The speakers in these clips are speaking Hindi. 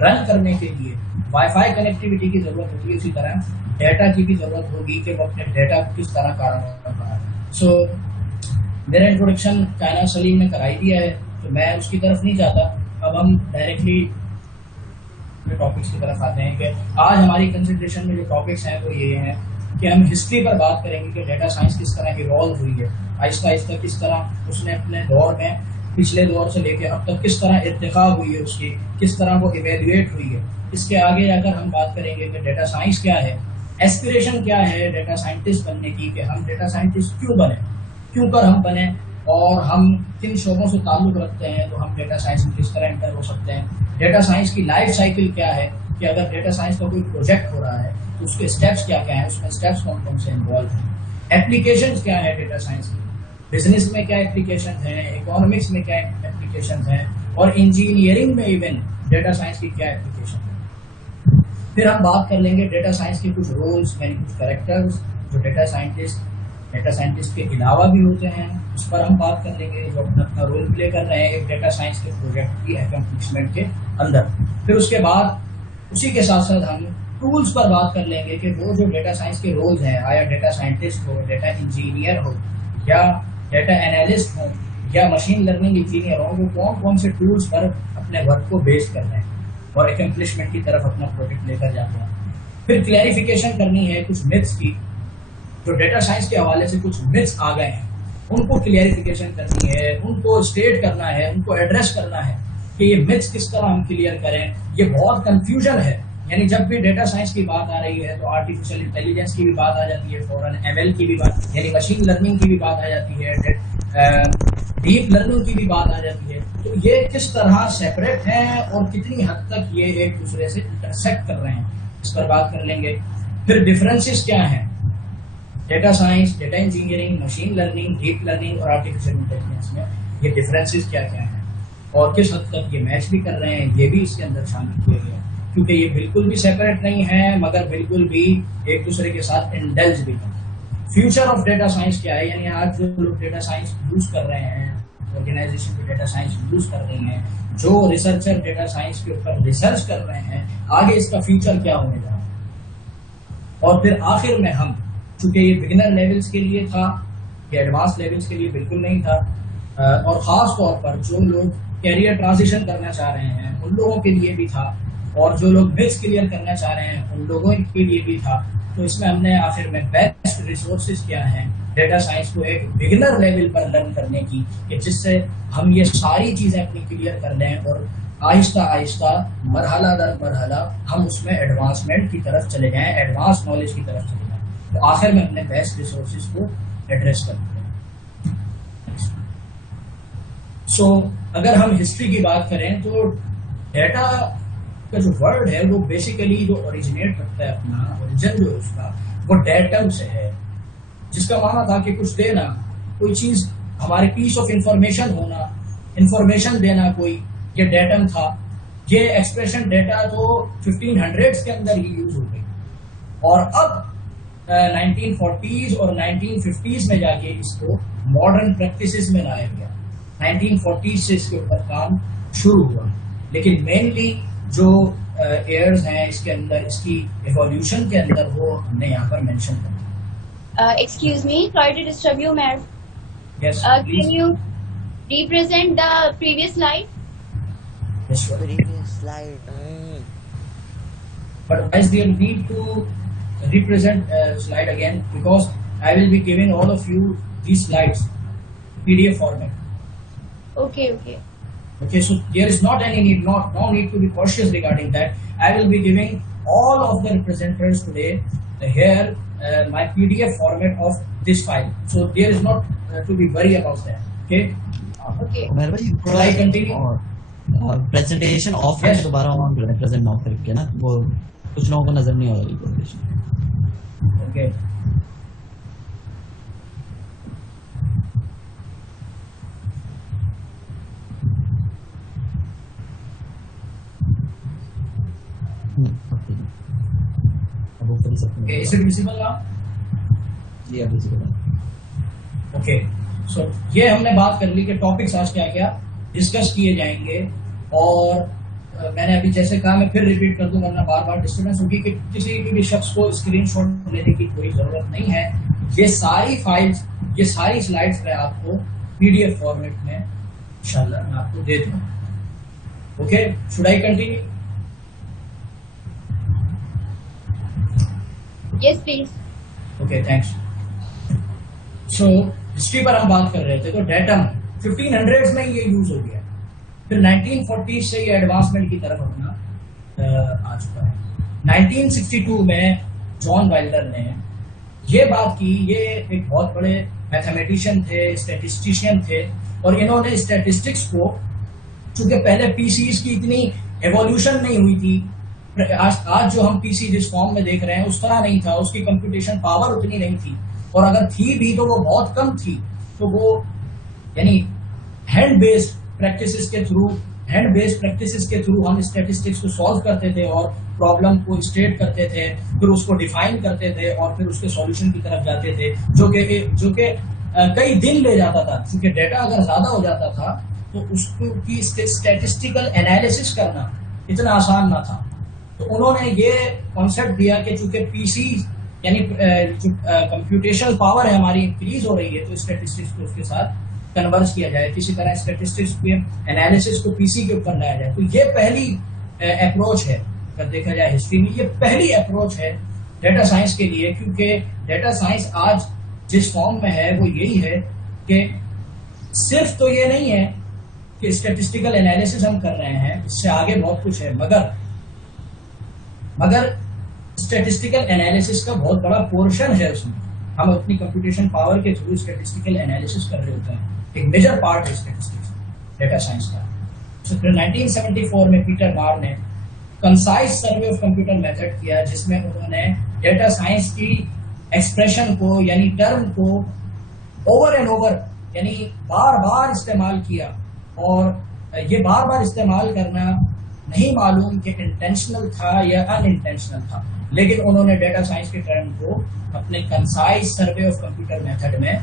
रन करने के लिए वाईफाई कनेक्टिविटी की जरूरत होती है, उसी तरह डेटा की भी जरूरत होगी कि वो अपने डेटा को किस तरह कार्य बनाए। सो मेरा इंट्रोडक्शन कायनात सलीम ने कराई दिया है, तो मैं उसकी तरफ नहीं जाता। अब हम डायरेक्टली टॉपिक्स की तरफ आते हैं कि आज हमारी कंसिडरेशन में जो टॉपिक्स हैं वो ये हैं कि हम हिस्ट्री पर बात करेंगे कि डेटा साइंस किस तरह इवॉल्व हुई है, आहिस्ता आहिस्ता किस तरह उसने अपने दौर में पिछले दौर से लेकर अब तक किस तरह इर्तिका हुई है उसकी, किस तरह वो इवेल्युएट हुई है। इसके आगे जाकर हम बात करेंगे कि डेटा साइंस क्या है, एस्पिरेशन क्या है डेटा साइंटिस्ट बनने की, कि हम डेटा साइंटिस्ट क्यों बने, क्यों कर हम बने, और हम किन शोबों से ताल्लुक़ रखते हैं, तो हम डेटा साइंस में किस तरह एंटर हो सकते हैं। डेटा साइंस की लाइफ साइकिल क्या है, कि अगर डेटा साइंस का कोई प्रोजेक्ट हो रहा है तो उसके स्टेप्स क्या क्या हैं, उसमें स्टेप्स कौन कौन से इन्वॉल्व हैं, एप्लीकेशंस क्या है डेटा साइंस की, बिजनेस में क्या एप्लीकेशन हैं, इकोनॉमिक्स में क्या एप्लीकेशन हैं, और इंजीनियरिंग में इवन डेटा साइंस की क्या एप्लीकेशन है। फिर हम बात कर लेंगे डेटा साइंस के कुछ रोल्स यानी कुछ कैरेक्टर्स जो डेटा साइंटिस्ट के अलावा भी होते हैं, उस पर हम बात कर लेंगे, जो अपना अपना रोल प्ले कर रहे हैं एक डेटा साइंस के प्रोजेक्ट की अकम्प्लिशमेंट के अंदर। फिर उसके बाद उसी के साथ साथ हम टूल्स पर बात कर लेंगे कि वो जो डेटा साइंस के रोल्स हैं, आया डेटा साइंटिस्ट हो, डेटा इंजीनियर हो, या डेटा एनालिस्ट हो, या मशीन लर्निंग इंजीनियर हो, वो कौन कौन से टूल्स पर अपने वर्क को बेस कर रहे हैं और अकम्प्लिशमेंट की तरफ अपना प्रोजेक्ट लेकर जाते हैं। फिर क्लैरिफिकेशन करनी है कुछ मिथ्स की, जो डेटा साइंस के हवाले से कुछ मिथ्स आ गए हैं उनको क्लियरिफिकेशन करनी है, उनको स्टेट करना है, उनको एड्रेस करना है कि ये मिथ्स किस तरह हम क्लियर करें। ये बहुत कंफ्यूजन है, यानी जब भी डेटा साइंस की बात आ रही है तो आर्टिफिशियल इंटेलिजेंस की भी बात आ जाती है, फौरन एमएल की भी बात यानी मशीन लर्निंग की भी बात आ जाती है, डीप लर्निंग की भी बात आ जाती है। तो ये किस तरह सेपरेट हैं और कितनी हद तक ये एक दूसरे से इंटरसेक्ट कर रहे हैं, इस पर बात कर लेंगे। फिर डिफरेंसेस क्या हैं data science, data engineering, machine learning, deep learning और आर्टिफिशियल इंटेलिजेंस में, ये डिफरेंसेस क्या क्या हैं और किस हद तक ये मैच भी कर रहे हैं, ये भी इसके अंदर शामिल किए गए हैं। क्योंकि ये बिल्कुल भी सेपरेट नहीं है मगर बिल्कुल भी एक दूसरे के साथ इंडल्ज भी है। फ्यूचर ऑफ डेटा साइंस क्या है, यानी आज जो लोग डेटा साइंस यूज कर रहे हैं, ऑर्गेनाइजेशन जो डेटा साइंस यूज कर रही हैं, जो रिसर्चर डेटा साइंस के ऊपर रिसर्च कर रहे हैं, आगे इसका फ्यूचर क्या होने जा रहा है। और फिर आखिर में हम, चूंकि ये बिगिनर लेवल्स के लिए था, ये एडवांस लेवल्स के लिए बिल्कुल नहीं था, और ख़ास तौर पर जो लोग कैरियर ट्रांजिशन करना चाह रहे हैं उन लोगों के लिए भी था, और जो लोग मिथ्स क्लियर करना चाह रहे हैं उन लोगों के लिए भी था। तो इसमें हमने आखिर में बेस्ट रिसोर्सेज क्या हैं डेटा साइंस को एक बिगिनर लेवल पर लर्न करने की, कि जिससे हम ये सारी चीज़ें अपनी क्लियर कर लें और आहिस्ता आहिस्ता मरहला दर मरहला हम उसमें एडवांसमेंट की तरफ चले जाएं, एडवांस नॉलेज की तरफ चले जाएं। तो आखिर में अपने बेस्ट रिसोर्सेज को एड्रेस करते हैं। सो अगर हम हिस्ट्री की बात करें तो डेटा का जो वर्ड है वो बेसिकली जो ओरिजिनेट करता है, अपना ओरिजिन जो है उसका वो डेटम से है, जिसका माना था कि कुछ देना, कोई चीज हमारे पीस ऑफ इंफॉर्मेशन होना, इंफॉर्मेशन देना कोई, ये डेटम था। ये एक्सप्रेशन डेटा तो 1500s के अंदर ही यूज हो गई और अब 1940s और 1950s में जाके इसको मॉडर्न प्रैक्टिसेस में लाया गया। 1940s से इसके ऊपर काम शुरू हुआ, लेकिन मेनली जो एयर्स हैं इसके अंदर, इसकी एवोल्यूशन के अंदर, वो हमने यहाँ पर मेंशन कर दिया। Excuse me, sorry to disturb you, Mayor. Yes, can you represent the previous slide? Yes, sure. Previous slide. But guys, there need to represent slide again because I will be giving all of you these slides PDF format. Okay, okay. Okay, so there is not any need, no need to be cautious regarding that. I will be giving all of the representatives today here my PDF format of this file. So there is not to be worry about that. Okay. Okay. So I continue. Presentation of है, दोबारा ऑन कर दें, प्रेजेंट ऑफ करके ना, वो कुछ लोगों को नजर नहीं आ रही प्रेजेंटेशन। ओके, अब ऊपर सकते हैं। Is it visible now? जी अब विजिबल। ओके, सो ये हमने बात कर ली कि टॉपिक्स आज क्या क्या डिस्कस किए जाएंगे और मैंने अभी जैसे कहा, मैं फिर रिपीट कर दूं वरना बार बार डिस्टर्बेंस होगी, कि किसी भी शख्स को स्क्रीनशॉट लेने की कोई जरूरत नहीं है। ये सारी फाइल्स, ये सारी स्लाइड्स मैं आपको पीडीएफ फॉर्मेट में इंशाल्लाह मैं आपको दे दूंगा। Okay, should I continue? Yes, please. Okay, thanks. So history पर हम बात कर रहे थे, तो डेटम 1500s में ये यूज हो गया, फिर 1940 से ये एडवांसमेंट की तरफ अपना आ चुका है। 1962 में जॉन वाइल्डर ने ये बात की, ये एक बहुत बड़े मैथमेटिशियन थे, स्टैटिस्टिशियन थे, और इन्होंने स्टैटिस्टिक्स को, चूंकि पहले पीसीज की इतनी एवोल्यूशन नहीं हुई थी, आज जो हम पीसी जिस फॉर्म में देख रहे हैं उस तरह नहीं था, उसकी कंप्यूटेशन पावर उतनी नहीं थी, और अगर थी भी तो वो बहुत कम थी। तो वो यानी हैंड बेस्ड प्रैक्टिसेस के थ्रू हम स्टैटिस्टिक्स को सॉल्व करते थे और प्रॉब्लम को स्टेट करते थे, फिर उसको डिफाइन करते थे और फिर उसके सॉल्यूशन की तरफ जाते थे, जो कि कई दिन ले जाता था, क्योंकि डेटा अगर ज्यादा हो जाता था तो उसकी स्टैटिस्टिकल एनालिसिस करना इतना आसान ना था। तो उन्होंने ये कॉन्सेप्ट दिया कि चूंकि पीसी यानी जो कंप्यूटेशनल पावर है हमारी इंक्रीज हो रही है, तो स्टैटिस्टिक्स को उसके साथ कन्वर्स किया जाए, किसी तरह स्टैटिस्टिक्स के एनालिसिस को पीसी के ऊपर लाया जाए। तो ये पहली अप्रोच है, अगर देखा जाए हिस्ट्री में, ये पहली अप्रोच है डेटा साइंस के लिए, क्योंकि डेटा साइंस आज जिस फॉर्म में है वो यही है कि सिर्फ तो ये नहीं है कि स्टैटिस्टिकल एनालिसिस हम कर रहे हैं, इससे आगे बहुत कुछ है, मगर स्टैटिस्टिकल एनालिसिस का बहुत बड़ा पोर्शन है उसमें। हम अपनी कंप्यूटेशन पावर के थ्रू स्टैटिस्टिकल एनालिसिस कर रहे होते हैं, एक मेजर पार्ट है स्टैटिस्टिक्स डेटा साइंस का। तो फिर 1974 में पीटर मार ने concise survey of computer method किया, जिसमें उन्होंने डेटा साइंस की एक्सप्रेशन को यानी टर्म को ओवर एंड ओवर यानी बार बार इस्तेमाल किया, और ये बार बार इस्तेमाल करना नहीं मालूम कि इंटेंशनल था या अनइंटेंशनल था, लेकिन उन्होंने डेटा साइंस के टर्म को अपने concise survey of computer method में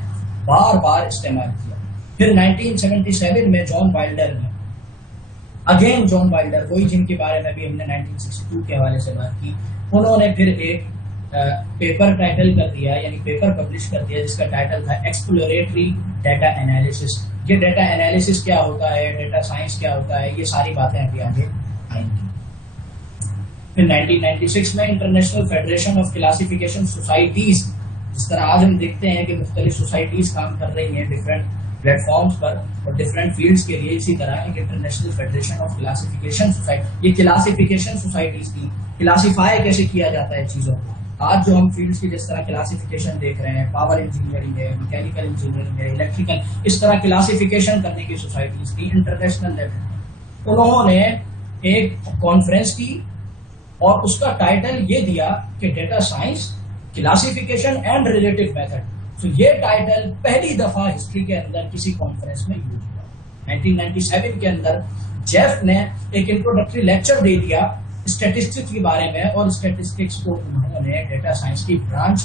बार बार इस्तेमाल किया। फिर 1977 में जॉन वाइल्डर ने, अगेन जॉन वाइल्डर, वही जिनके बारे में भी हमने 1962 के हवाले से बात की, उन्होंने फिर एक पेपर टाइटल कर दिया, यानी पेपर पब्लिश कर दिया, जिसका टाइटल था एक्सप्लोरेटरी डेटा एनालिसिस। ये डेटा एनालिसिस क्या होता है, डेटा साइंस क्या होता है, ये सारी बातें अभी आगे आएंगी। फिर 1996 में international federation of classification societies, जिस तरह आज हम देखते हैं कि मुख्तलिफ सोसाइटीज काम कर रही हैं डिफरेंट प्लेटफॉर्म्स पर और डिफरेंट फील्ड्स के लिए, इसी तरह एक international federation of classification society, ये क्लासिफिकेशन सोसाइटीज की क्लासिफाई कैसे किया जाता है चीजों को। आज जो हम फील्ड्स की जिस तरह क्लासिफिकेशन देख रहे हैं, पावर इंजीनियरिंग है, मैकेनिकल इंजीनियरिंग है, इलेक्ट्रिकल, इस तरह क्लासिफिकेशन करने की सोसाइटीज की इंटरनेशनल लेवल। उन्होंने एक कॉन्फ्रेंस की और उसका टाइटल ये दिया कि data science classification and relative method. तो ये टाइटल पहली दफा हिस्ट्री के अंदर किसी कॉन्फ्रेंस में यूज हुआ। 1997 के अंदर जेफ ने एक इंट्रोडक्टरी लेक्चर दे दिया स्टैटिस्टिक्स के बारे में, और स्टैटिस्टिक्स को उन्होंने डेटा साइंस की ब्रांच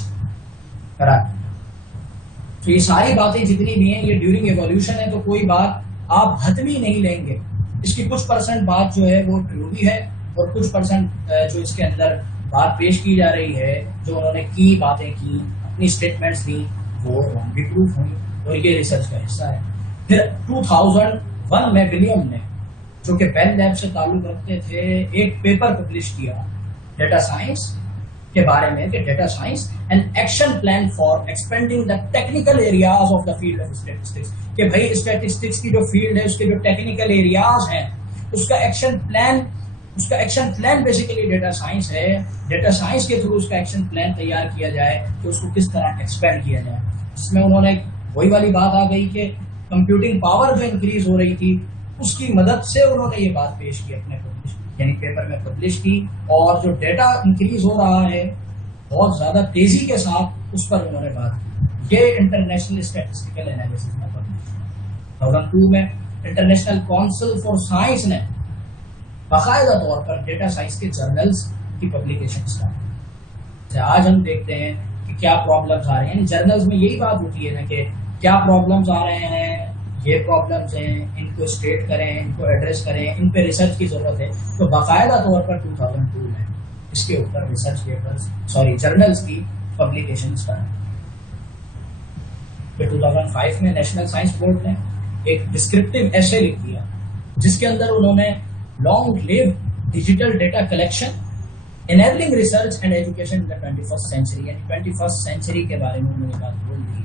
करा दी। तो ये सारी बातें जितनी भी हैं, ये ड्यूरिंग एवोल्यूशन है, तो कोई बात आप हतमी नहीं लेंगे। इसकी कुछ परसेंट बात जो है वो ट्रू भी है, और कुछ परसेंट जो इसके अंदर बात पेश की जा रही है, जो उन्होंने की बातें की, अपनी स्टेटमेंट्स दी, वो भी प्रूफ हुई, और ये रिसर्च का हिस्सा है। फिर 2001 में विलियम ने, जो कि बेल लैब से ताल्लुक रखते थे, एक पेपर पब्लिश किया डेटा साइंस के बारे में कि data science an action plan for expanding the technical areas of the field of statistics, कि भाई स्टैटिस्टिक्स की जो फील्ड है, उसके जो टेक्निकल एरियाज हैं, उसका action plan basically data science है। डेटा साइंस के थ्रू उसका एक्शन प्लान तैयार किया जाए कि उसको किस तरह एक्सपेंड किया जाए। इसमें उन्होंने वही वाली बात आ गई कि कंप्यूटिंग पावर जो इंक्रीज हो रही थी, उसकी मदद से उन्होंने ये बात पेश की, अपने पब्लिश यानी पेपर में पब्लिश की, और जो डेटा इंक्रीज हो रहा है बहुत ज्यादा तेजी के साथ, उस पर उन्होंने बात की। ये इंटरनेशनल स्टैटिस्टिकल एनालिसिस में पब्लिश 2002 में इंटरनेशनल काउंसिल फॉर साइंस ने बाकायदा तौर पर डेटा साइंस के जर्नल्स की पब्लिकेशन स्टार्ट। आज हम देखते हैं कि क्या प्रॉब्लम्स आ रहे हैं, जर्नल्स में यही बात होती है ना कि क्या प्रॉब्लम्स आ रहे हैं, ये प्रॉब्लम्स हैं, इनको स्टेट करें, इनको एड्रेस करें, इन पे रिसर्च की जरूरत है, तो बाकायदा तौर पर 2002 में इसके ऊपर रिसर्च पेपर्स जर्नल्स की पब्लिकेशन स्टार्ट। फिर 2005 में नेशनल साइंस बोर्ड ने एक डिस्क्रिप्टिव एसे लिख दिया जिसके अंदर उन्होंने long live digital data collection enabling research and education in the 21st century, यानी 21st सेंचुरी के बारे में उन्होंने बात बोल दी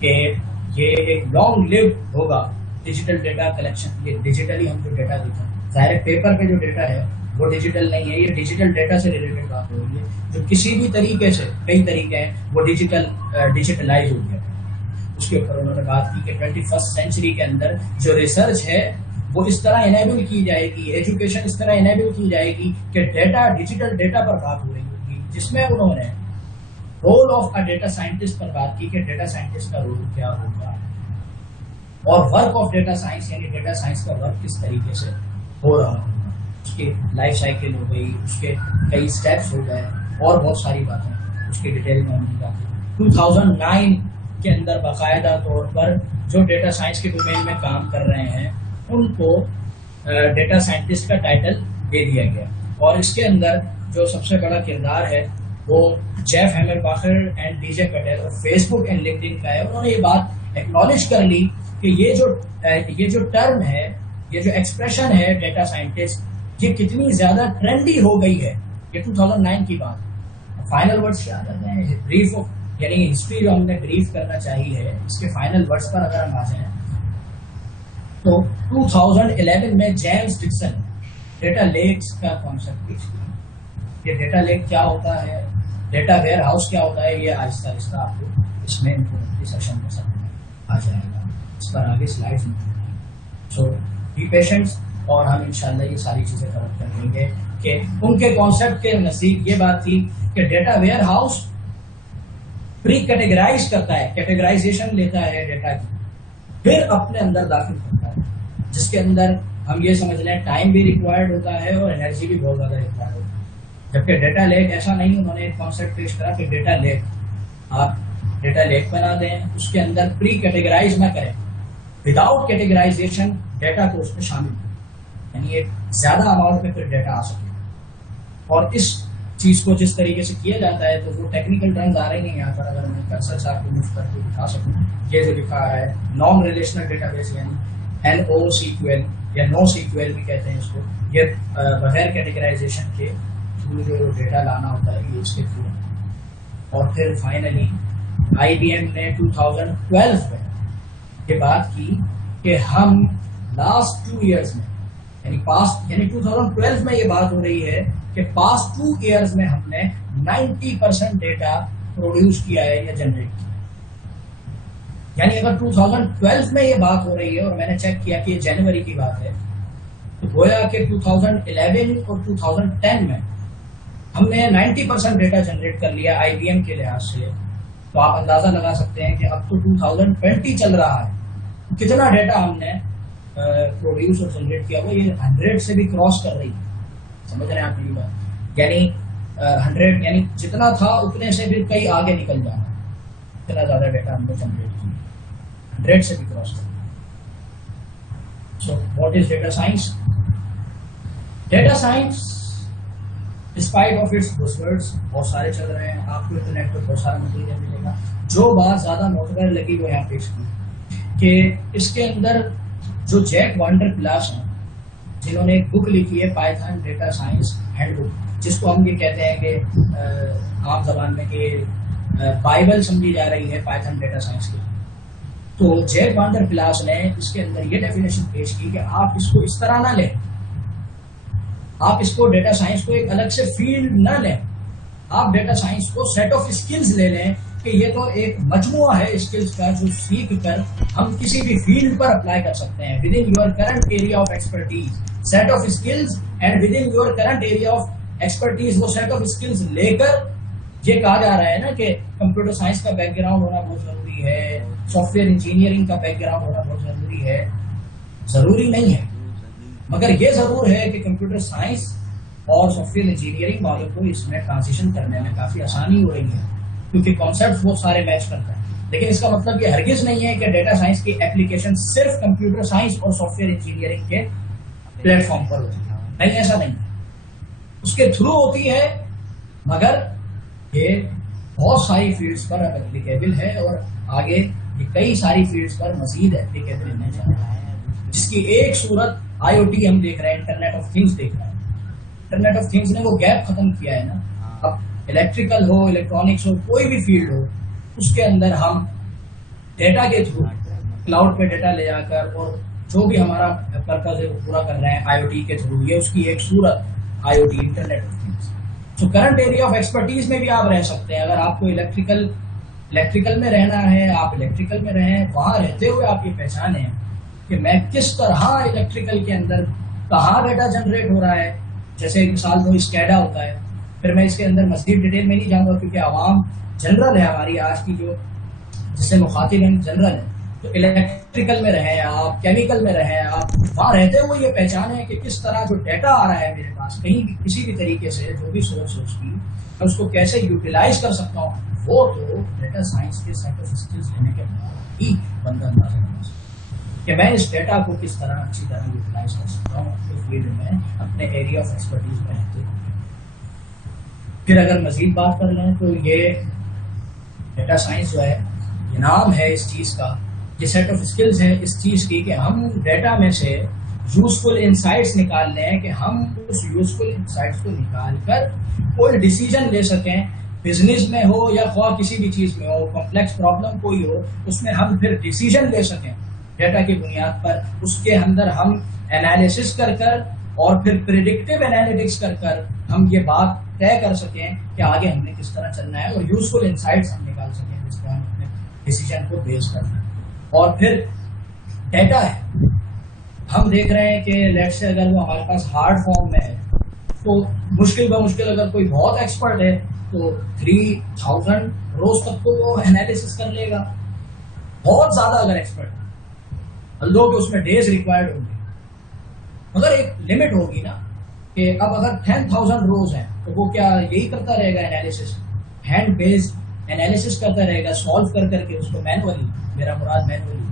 कि ये एक लॉन्ग लिव होगा डिजिटल डेटा कलेक्शन। ये डिजिटली हम जो डेटा देखते हैं, ज़ाहिर पेपर पे जो डेटा है वो डिजिटल नहीं है, ये डिजिटल डेटा से रिलेटेड बात हो रही है जो किसी भी तरीके से, कई तरीके हैं, वो डिजिटलाइज हो गया। उसके ऊपर उन्होंने बात की कि 21st सेंचुरी के अंदर जो रिसर्च है वो इस तरह इनेबल की जाएगी, एजुकेशन इस तरह इनेबल की जाएगी कि डेटा, डिजिटल डेटा पर बात हो रही होगी, जिसमें उन्होंने role of a data scientist पर बात की कि डेटा साइंटिस्ट का रोल क्या होगा और वर्क ऑफ डेटा साइंस यानी डेटा साइंस का वर्क किस तरीके से हो रहा होगा, उसकी लाइफ साइकिल हो गई, उसके कई स्टेप्स हो गए और बहुत सारी बातें उसकी डिटेल में हमने बात की। 2009 के अंदर बाकायदा तौर पर जो डेटा साइंस के डोमेन में काम कर रहे हैं उनको डेटा साइंटिस्ट का टाइटल दे दिया गया और इसके अंदर जो सबसे बड़ा किरदार है वो जेफ हैमरबाcher एंड डीजे पटेल और फेसबुक एंड लिंक्डइन का है। उन्होंने ये बात एक्नॉलेज कर ली कि ये जो टर्म है, ये जो एक्सप्रेशन है डेटा साइंटिस्ट, ये कितनी ज्यादा ट्रेंडी हो गई है। ये 2009 की बात। फाइनल वर्ड्स क्या आ जाते हैं, ब्रीफ ऑफ यानी हिस्ट्री जो हमने ब्रीफ करना चाहिए है, इसके फाइनल वर्ड्स पर अगर हम आ जाए तो 2011 में जेम्स डिक्सन डेटा लेक्स का कॉन्सेप्ट पेश किया। ये डेटा लेक क्या होता है, डेटा वेयर हाउस क्या होता है, ये आहिस्ता आहिस्ता आपको इसमें इंट्रोडक्टरी सेशन में समझ में आ जाएगा। इस पर आगे स्लाइड्स में सो बी पेशेंट्स और हम इंशाल्लाह ये सारी चीजें कवर कर लेंगे कि उनके कॉन्सेप्ट के नजदीक ये बात थी कि data warehouse pre categorise करता है, कैटेगराइजेशन लेता है डेटा की, फिर अपने अंदर दाखिल करता है, जिसके अंदर हम ये समझ लें टाइम भी रिक्वायर्ड होता है और एनर्जी भी बहुत ज्यादा रिक्वायर्ड होता है। जबकि डेटा लेक ऐसा नहीं, उन्होंने एक कॉन्सेप्ट पेश करा कि डेटा लेक, आप डेटा लेक बना दें, उसके अंदर प्री कैटेगराइज ना करें, विदाउट कैटेगराइजेशन डेटा को उसमें शामिल करें, यानी एक ज्यादा अमाउंट में फिर डेटा आ सके। और इस चीज को जिस तरीके से किया जाता है, तो वो टेक्निकल टर्म्स आ रही हैं यहाँ पर, अगर मैं कर्सर साहब को मूव करके दिखा सकूँ, ये जो लिखा है नॉन रिलेशनल डेटाबेस यानी NoSQL या NoSQL भी कहते हैं इसको, ये बगैर कैटेगराइजेशन के थ्रू जो डेटा लाना होता है ये इसके थ्रू। और फिर फाइनली IBM ने 2012 में ये बात की कि हम लास्ट 2 ईयर्स में यानी 2012 में ये बात हो रही है कि पास्ट 2 ईयर्स में हमने 90% डेटा प्रोड्यूस किया है या जनरेट किया। यानी अगर 2012 में ये बात हो रही है और मैंने चेक किया कि ये जनवरी की बात है, तो गोया कि 2011 और 2010 में हमने 90% डेटा जनरेट कर लिया IBM के लिहाज से, तो आप अंदाजा लगा सकते हैं कि अब तो 2020 चल रहा है, कितना डेटा हमने प्रोड्यूस और जनरेट किया हुआ, ये 100 से भी क्रॉस कर रही है। समझ रहे हैं आप मेरी बात, यानी 100 यानी जितना था उतने से भी कई आगे निकल जाना, इतना ज्यादा डेटा हमने जनरेट किया, 100 से भी क्रॉस कर। So what is data science? Data science despite of its buzzwords बहुत सारे चल रहे हैं, आपको इंटरनेट पर बहुत सारा मटेरियल मिलेगा। जो बात ज्यादा मोटगर लगी वो यहाँ पेश की कि इसके अंदर जो जैक वांडर पिलास हैं, जिन्होंने एक बुक लिखी है पाइथन डेटा साइंस हैंडबुक, जिसको हम ये कहते हैं कि आम जबान में कि बाइबल समझी जा रही है पाइथन डेटा साइंस की। तो जैक वांडर पिलास ने इसके अंदर ये डेफिनेशन पेश की कि आप इसको इस तरह ना लें, आप इसको डेटा साइंस को एक अलग से फील्ड ना लें, आप डेटा साइंस को सेट ऑफ स्किल्स ले लें कि ये तो एक मजमुआ है स्किल्स का जो सीख कर हम किसी भी फील्ड पर अप्लाई कर सकते हैं with in your current area of expertise. Set of skills and with in your current area of expertise, वो सेट ऑफ स्किल्स लेकर ये कहा जा रहा है ना कि कंप्यूटर साइंस का बैकग्राउंड होना बहुत जरूरी है, सॉफ्टवेयर इंजीनियरिंग का बैकग्राउंड होना बहुत जरूरी है। जरूरी नहीं है, मगर ये जरूर है कि कंप्यूटर साइंस और सॉफ्टवेयर इंजीनियरिंग वालों को इसमें ट्रांजिशन करने में काफी आसानी हो रही है, क्योंकि कॉन्सेप्ट वो सारे मैच करते हैं। लेकिन इसका मतलब ये हरगिज नहीं है कि डेटा साइंस की एप्लीकेशन सिर्फ कंप्यूटर साइंस और सॉफ्टवेयर इंजीनियरिंग के प्लेटफॉर्म पर होती है। नहीं, ऐसा नहीं है, उसके थ्रू होती है, मगर ये बहुत सारी फील्ड्स पर अब एप्लीकेबल है और आगे ये कई सारी फील्ड्स पर मजीद एप्लीकेबल होने जा रहा है, जिसकी एक सूरत IoT हम देख रहे हैं, इंटरनेट ऑफ थिंग्स देख रहे हैं। इंटरनेट ऑफ थिंग्स ने वो गैप खत्म किया है ना। अब इलेक्ट्रिकल हो, इलेक्ट्रॉनिक्स हो, कोई भी फील्ड हो, उसके अंदर हम डेटा के थ्रू क्लाउड पे डेटा ले जाकर और जो भी हमारा पर्पज है वो पूरा कर रहे हैं IoT के थ्रू। ये उसकी एक सूरत IoT, इंटरनेट ऑफ थिंग्स। तो करंट एरिया ऑफ एक्सपर्टीज में भी आप रह सकते हैं। अगर आपको इलेक्ट्रिकल में रहना है, आप इलेक्ट्रिकल में रहें, वहां रहते हुए आप ये पहचाने कि मैं किस तरह इलेक्ट्रिकल के अंदर कहाँ डेटा जनरेट हो रहा है। जैसे एक मिसाल दो, स्कैडा होता है, फिर मैं इसके अंदर मज़ीद डिटेल में नहीं जाऊंगा क्योंकि आवाम जनरल है हमारी आज की, जो जिससे मुखातिब हैं जनरल है। तो इलेक्ट्रिकल में रहें आप, केमिकल में रहें आप, वहाँ रहते हुए ये पहचाने कि किस तरह जो डेटा आ रहा है मेरे पास कहीं भी किसी भी तरीके से, जो भी सोर्स उसकी, मैं उसको कैसे यूटिलाइज कर सकता हूँ, वो तो डेटा साइंस के सेट ऑफ स्किल्स लेने के बाद ही बंदा अंदाजा लगा सकता है कि मैं इस डेटा को किस तरह अच्छी तरह यूटिलाइज कर सकता हूँ अपने फील्ड में, अपने एरिया ऑफ एक्सपर्टीज में रहते हुए। फिर अगर मजीद बात कर लें तो ये डेटा साइंस जो है, ये नाम है इस चीज़ का, ये सेट ऑफ स्किल्स है इस चीज़ की कि हम डेटा में से यूजफुल इंसाइट्स निकाल लें, कि हम उस यूजफुल इंसाइट्स को निकाल कर कोई डिसीजन ले सकें, बिजनेस में हो या ख्वाह किसी भी चीज़ में हो, कॉम्प्लेक्स प्रॉब्लम कोई हो, उसमें हम फिर डिसीजन ले सकें डेटा की बुनियाद पर। उसके अंदर हम एनालिसिस कर कर और फिर प्रिडिक्टिव एनालिटिक्स कर कर हम ये बात तय कर सकें कि आगे हमने किस तरह चलना है, और यूजफुल इंसाइट्स हम निकाल सकें जिस पर हम अपने डिसीजन को बेस करना है। और फिर डेटा है, हम देख रहे हैं कि लेट से अगर वो हमारे पास हार्ड फॉर्म में है तो मुश्किल अगर कोई बहुत एक्सपर्ट है तो 3000 रोज तक तो वो एनालिसिस कर लेगा, बहुत ज्यादा अगर एक्सपर्ट है, लोग उसमें डेज रिक्वायर्ड होंगे, मगर एक लिमिट होगी ना कि अब अगर 10,000 रोज हैं तो वो क्या यही करता रहेगा एनालिसिस, हैंड बेस्ड एनालिसिस करता रहेगा, सॉल्व कर करके उसको मैनुअली, मेरा मुराद मैनुअली,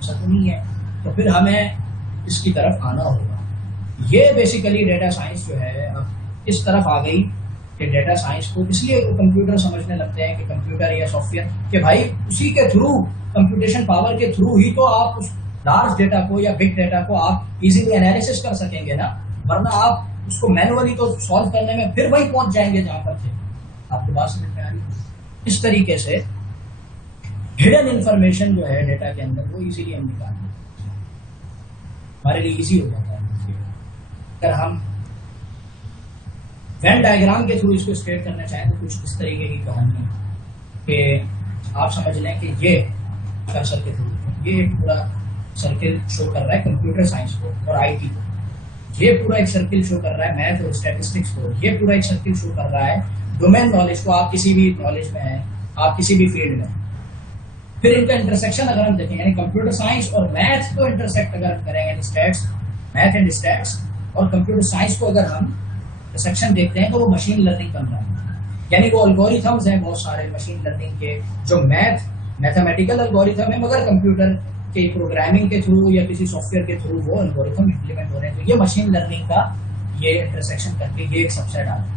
ऐसा तो नहीं है। तो फिर हमें इसकी तरफ आना होगा। ये बेसिकली डेटा साइंस जो है अब इस तरफ आ गई कि डेटा साइंस को इसलिए कंप्यूटर समझने लगते हैं कि कंप्यूटर या सॉफ्टवेयर, कि भाई उसी के थ्रू, कंप्यूटेशन पावर के थ्रू ही तो आप उस लार्ज डेटा को या बिग डेटा को आप इजीली एनालिसिस कर सकेंगे ना, वरना आप उसको मैनुअली तो सॉल्व करने में फिर वही पहुंच जाएंगे जहां पर थे। आपको बात समझ में आ रही है? इस तरीके से हिडन इंफॉर्मेशन जो है डेटा के अंदर वो इजीली हम निकाल लेते हैं, हमारे लिए इजी हो जाता है। अगर हम वेन डायग्राम के थ्रू इसको स्ट्रेट करना चाहें तो कुछ इस तरीके की कहानी है कि आप समझ लें कि ये कर्सर के थ्रू ये एक पूरा सर्किल शो कर रहा है कंप्यूटर साइंस को और IT को, ये पूरा एक सर्किल शो कर रहा है मैथ और स्टैटिस्टिक्स को, ये पूरा एक सर्किल शो कर रहा है डोमेन नॉलेज को। आप किसी भी नॉलेज में हैं, आप किसी भी फील्ड में, फिर इनका इंटरसेक्शन अगर हम देखें, यानी कंप्यूटर साइंस और मैथ को इंटरसेक्ट अगर हम करेंगे, स्टैट्स, मैथ एंड स्टैट्स और कंप्यूटर साइंस को अगर हम इंटरसेक्शन देखते हैं तो वो मशीन लर्निंग बन रहा है। यानी वो एल्गोरिथम्स हैं बहुत सारे मशीन लर्निंग के, जो मैथमेटिकल एल्गोरिथम है, मगर कंप्यूटर के प्रोग्रामिंग के थ्रू या किसी सॉफ्टवेयर के थ्रू वो एल्गोरिथम इंप्लीमेंट हो रहे हैं। तो ये मशीन लर्निंग का ये इंटरसेक्शन करके ये एक सबसेट आ रहा है।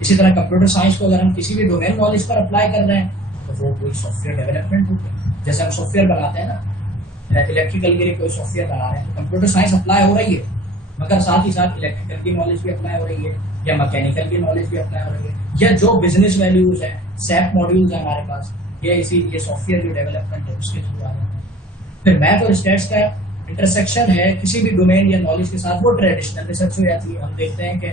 इसी तरह कंप्यूटर साइंस को अगर हम किसी भी डोमेन नॉलेज पर अप्लाई कर रहे हैं तो वो कोई सॉफ्टवेयर डेवलपमेंट होती है। जैसे हम सॉफ्टवेयर बनाते हैं ना, इलेक्ट्रिकल के लिए कोई सॉफ्टवेयर बना रहे हैं तो कंप्यूटर साइंस अप्लाई हो रही है, मगर साथ ही साथ इलेक्ट्रिकल की नॉलेज भी अप्लाई हो रही है, या मैकेनिकल की नॉलेज भी अप्लाई हो रही है, या जो बिजनेस वैल्यूज है, सैप मॉड्यूल्स है हमारे पास, ये सॉफ्टवेयर जो डेवलपमेंट है उसके थ्रू आ जाते हैं। फिर मैथ और स्टैट्स का इंटरसेक्शन है किसी भी डोमेन या नॉलेज के साथ, वो ट्रेडिशनल रिसर्च हो जाती है। हम देखते हैं कि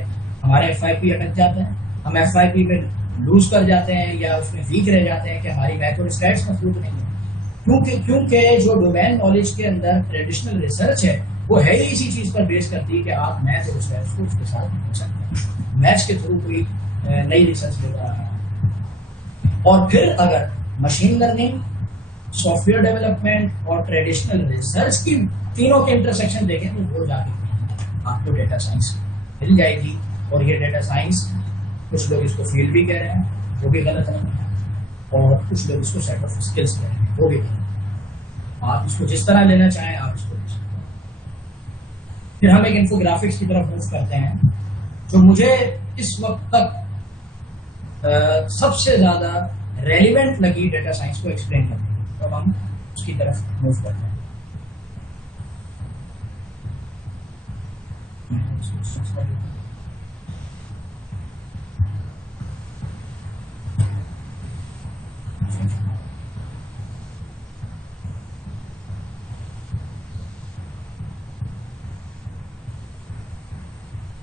हमारे FYP अटक जाते हैं, हम FYP में लूज कर जाते हैं या उसमें वीक रह जाते हैं कि हमारी मैथ और स्टैट्स मजबूत नहीं है, क्योंकि जो डोमेन नॉलेज के अंदर ट्रेडिशनल रिसर्च है वो है ही इसी चीज पर बेस करती है कि आप मैथ और स्टैट्स को उसके साथ हो सकते हैं, मैथ्स के थ्रू कोई नई रिसर्च ले रहा है। और फिर अगर मशीन लर्निंग, सॉफ्टवेयर डेवलपमेंट और ट्रेडिशनल रिसर्च की तीनों के इंटरसेक्शन देखें तो वो जाके आपको डेटा साइंस मिल जाएगी। और ये डेटा साइंस, कुछ लोग इसको फील्ड भी कह रहे हैं, वो भी गलत नहीं है, और कुछ लोग इसको सेट ऑफ स्किल्स कहते हैं, वो भी कहेंगे। आप इसको जिस तरह लेना चाहें आप इसको ले सकते हैं। फिर हम एक इन्फोग्राफिक्स की तरफ मूव करते हैं, जो मुझे इस वक्त तक सबसे ज्यादा रेलिवेंट लगी डेटा साइंस को एक्सप्लेन करने की। तो हम उसकी तरफ मूव करते हैं।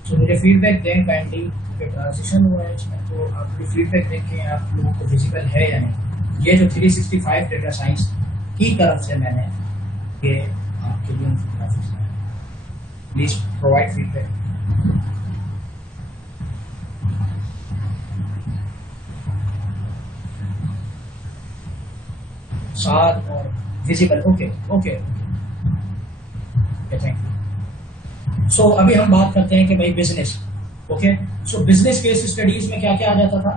तो मुझे फीडबैक दें काइंडली, ट्रांजिशन हुआ है इसमें, तो आप भी फीडबैक देखें आप लोगों को विजिबल है या नहीं। ये जो 365 डेटा साइंस की तरफ से मैंने ये आपके लिए इन्फोग्राफिक्स बनाया, प्लीज प्रोवाइड फीडबैक। साथ और visible, okay okay thank you. So अभी हम बात करते हैं कि भाई business, okay. So business case studies में क्या क्या आ जाता था,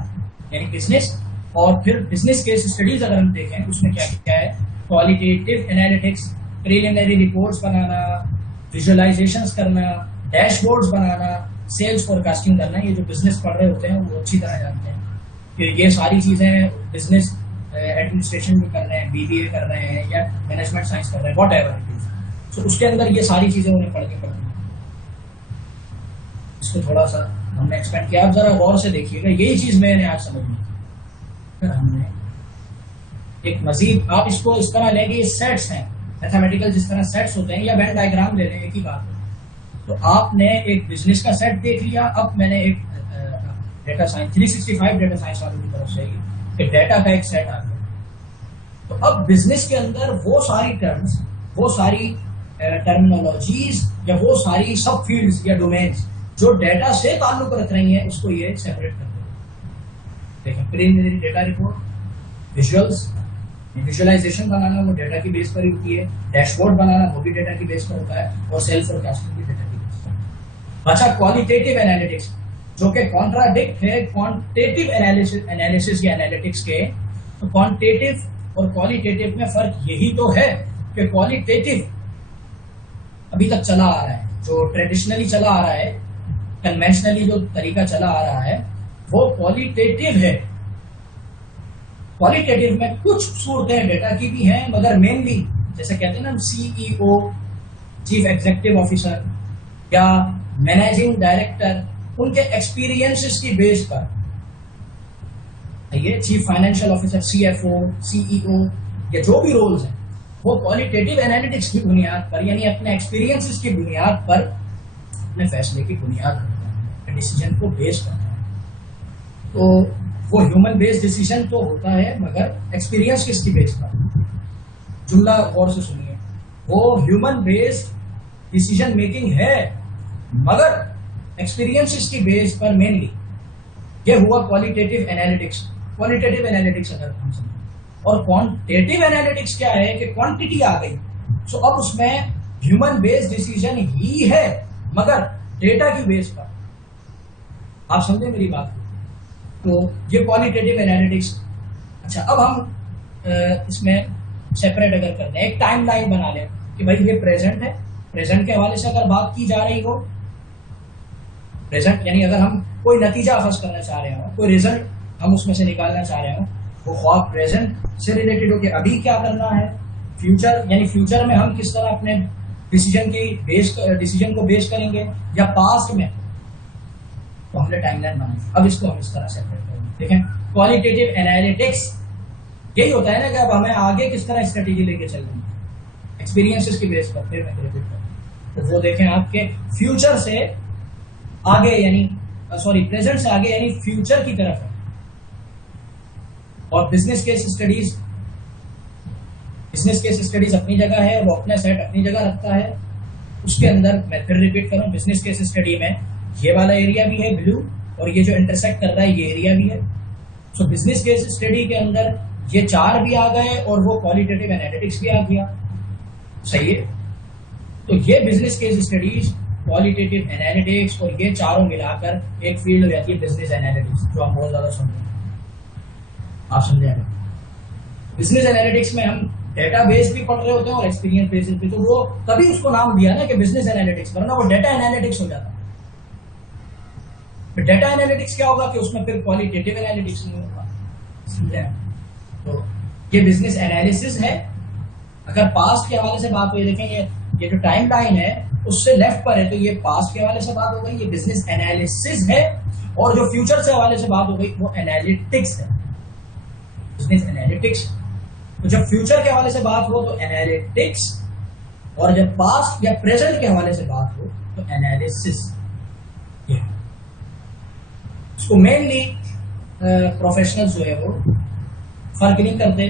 यानी बिजनेस, और फिर बिजनेस केस स्टडीज अगर हम देखें उसमें क्या क्या है, क्वालिटेटिव एनालिटिक्स, प्रिलिमिनरी रिपोर्ट्स बनाना, विजुअलाइजेशंस करना, डैशबोर्ड्स बनाना, सेल्स फोरकास्टिंग करना। ये जो बिजनेस पढ़ रहे होते हैं वो अच्छी तरह जानते हैं कि ये सारी चीजें बिजनेस एडमिनिस्ट्रेशन भी कर रहे हैं, बीबीए कर रहे हैं या मैनेजमेंट साइंस कर रहे हैं, व्हाटएवर इट इज। सो उसके अंदर ये सारी चीजें उन्हें पढ़ के पढ़नी है। इसको थोड़ा सा हमने एक्सपेंड किया, आप जरा गौर से देखिएगा, यही चीज मैंने आज समझनी थी। फिर हमने एक मजीद, आप इसको इस तरह लें कि ये सेट्स हैं, मैथमेटिकल जिस तरह सेट्स होते हैं, या वेन डायग्राम ले लें, एक ही बात है। तो आपने एक बिजनेस का सेट देख लिया, अब मैंने एक डेटा साइंस 365 डेटा साइंस वालों की तरफ से कि डेटा का एक सेट आ गया। तो अब बिजनेस के अंदर वो सारी टर्म्स, वो सारी टर्मिनोलॉजीज या वो सारी सब फील्ड्स या डोमेन्स जो डेटा से ताल्लुक रख रही हैं, उसको ये सेपरेट कर देते हैं। Preliminary data report, visuals, visualization बनाना वो डेटा की बेस पर ही होती है, डैशबोर्ड बनाना वो भी डेटा की बेस पर होता है, और सेल्फ फोरकास्टिंग भी डेटा की बेस पर। अच्छा, क्वालिटेटिव एनालिटिक्स जो कि कॉन्ट्राडिक्ट है क्वांटिटेटिव एनालिसिस या एनालिटिक्स के। तो क्वांटिटेटिव और क्वालिटेटिव में फर्क यही तो है कि क्वालिटेटिव अभी तक चला आ रहा है, जो ट्रेडिशनली चला आ रहा है, कन्वेंशनली जो तरीका चला आ रहा है, वो क्वालिटेटिव है। क्वालिटेटिव में कुछ सूरतें डेटा की भी हैं, मगर मेनली जैसे कहते हैं ना सीईओ, चीफ एग्जीक्यूटिव ऑफिसर या मैनेजिंग डायरेक्टर, उनके एक्सपीरियंसेस की बेस पर, ये chief financial officer, CFO, CEO, या जो भी रोल्स हैं, वो क्वालिटेटिव एनालिटिक्स की बुनियाद पर, यानी अपने एक्सपीरियंसेस की बुनियाद पर अपने फैसले की बुनियाद करता है, डिसीजन को बेस करता है। तो वो ह्यूमन बेस्ड डिसीजन तो होता है, मगर एक्सपीरियंस किसकी बेस पर? जुमला गौर से सुनिए, वो ह्यूमन बेस्ड डिसीजन मेकिंग है, मगर एक्सपीरियंसेस की बेस पर मेनली। ये हुआ क्वालिटेटिव एनालिटिक्स। क्वालिटेटिव एनालिटिक्स अगर हम समझें, और क्वांटिटेटिव एनालिटिक्स क्या है कि क्वांटिटी आ गई, सो अब उसमें ह्यूमन बेस्ड डिसीजन ही है, मगर डेटा की बेस पर। आप समझे मेरी बात को? तो ये क्वालिटेटिव एनालिटिक्स। अच्छा, अब हम इसमें सेपरेट अगर करते हैं, एक टाइमलाइन बना लें कि भाई ये प्रेजेंट है, प्रेजेंट के हवाले से अगर बात की जा रही हो, प्रेजेंट यानी अगर हम कोई नतीजा हासिल करना चाह रहे हो, कोई रिजल्ट हम उसमें से निकालना चाह रहे हो, वो ख्वाब प्रेजेंट से रिलेटेड हो कि अभी क्या करना है, फ्यूचर यानी फ्यूचर में हम किस तरह अपने डिसीजन को बेस करेंगे, या पास्ट में, तो हमने टाइमलाइन बनाई। अब इसको हम इस तरह सेपरेट करेंगे। देखें, क्वालिटेटिव एनालिटिक्स यही होता है ना कि अब हमें आगे किस तरह स्ट्रेटेजी लेके चल रही है, एक्सपीरियंसेस की बेस पर। फिर मैं रिपीट करूँ तो वो देखें आपके फ्यूचर से आगे, यानी प्रेजेंट से आगे, यानी फ्यूचर की तरफ है। और बिजनेस केस स्टडीज अपनी जगह है, वो अपना सेट अपनी जगह रखता है। उसके अंदर मैं फिर रिपीट करूं, बिजनेस केस स्टडी में ये वाला एरिया भी है ब्लू, और ये जो इंटरसेक्ट कर रहा है ये एरिया भी है। सो बिजनेस केस स्टडी के अंदर ये चार भी आ गए, और वो क्वालिटेटिव एनालिटिक्स भी आ गया। सही है? तो ये business case studies, qualitative analytics और ये चारों मिलाकर एक फील्ड हो जाती है बिजनेस एनालिटिक्स, जो हम बहुत ज्यादा सुन रहे हैं। आप समझे? बिजनेस एनालिटिक्स में हम डेटाबेस भी पढ़ रहे होते हैं और एक्सपीरियंस बेसिस पे, तो वो तभी उसको नाम दिया ना कि बिजनेस एनालिटिक्स, वरना वो डेटा एनालिटिक्स हो जाता। डेटा एनालिटिक्स क्या होगा कि उसमें फिर क्वालिटेटिव एनालिटिक्स नहीं होगा, समझे? तो ये बिजनेस एनालिसिस है। अगर पास्ट के हवाले से बात हुई, देखें ये जो टाइम लाइन है उससे लेफ्ट पर है, तो ये पास्ट के हवाले से बात हो गई, ये बिजनेस एनालिसिस है। और जो फ्यूचर से हवाले से बात हो गई वो एनालिटिक्स है, बिजनेस एनालिटिक्स। तो जब फ्यूचर के हवाले से बात हो तो एनालिटिक्स, और जब पास्ट या प्रेजेंट के हवाले से बात हो तो एनालिसिस। इसको मेनली प्रोफेशनल्स जो है वो फर्क नहीं करते,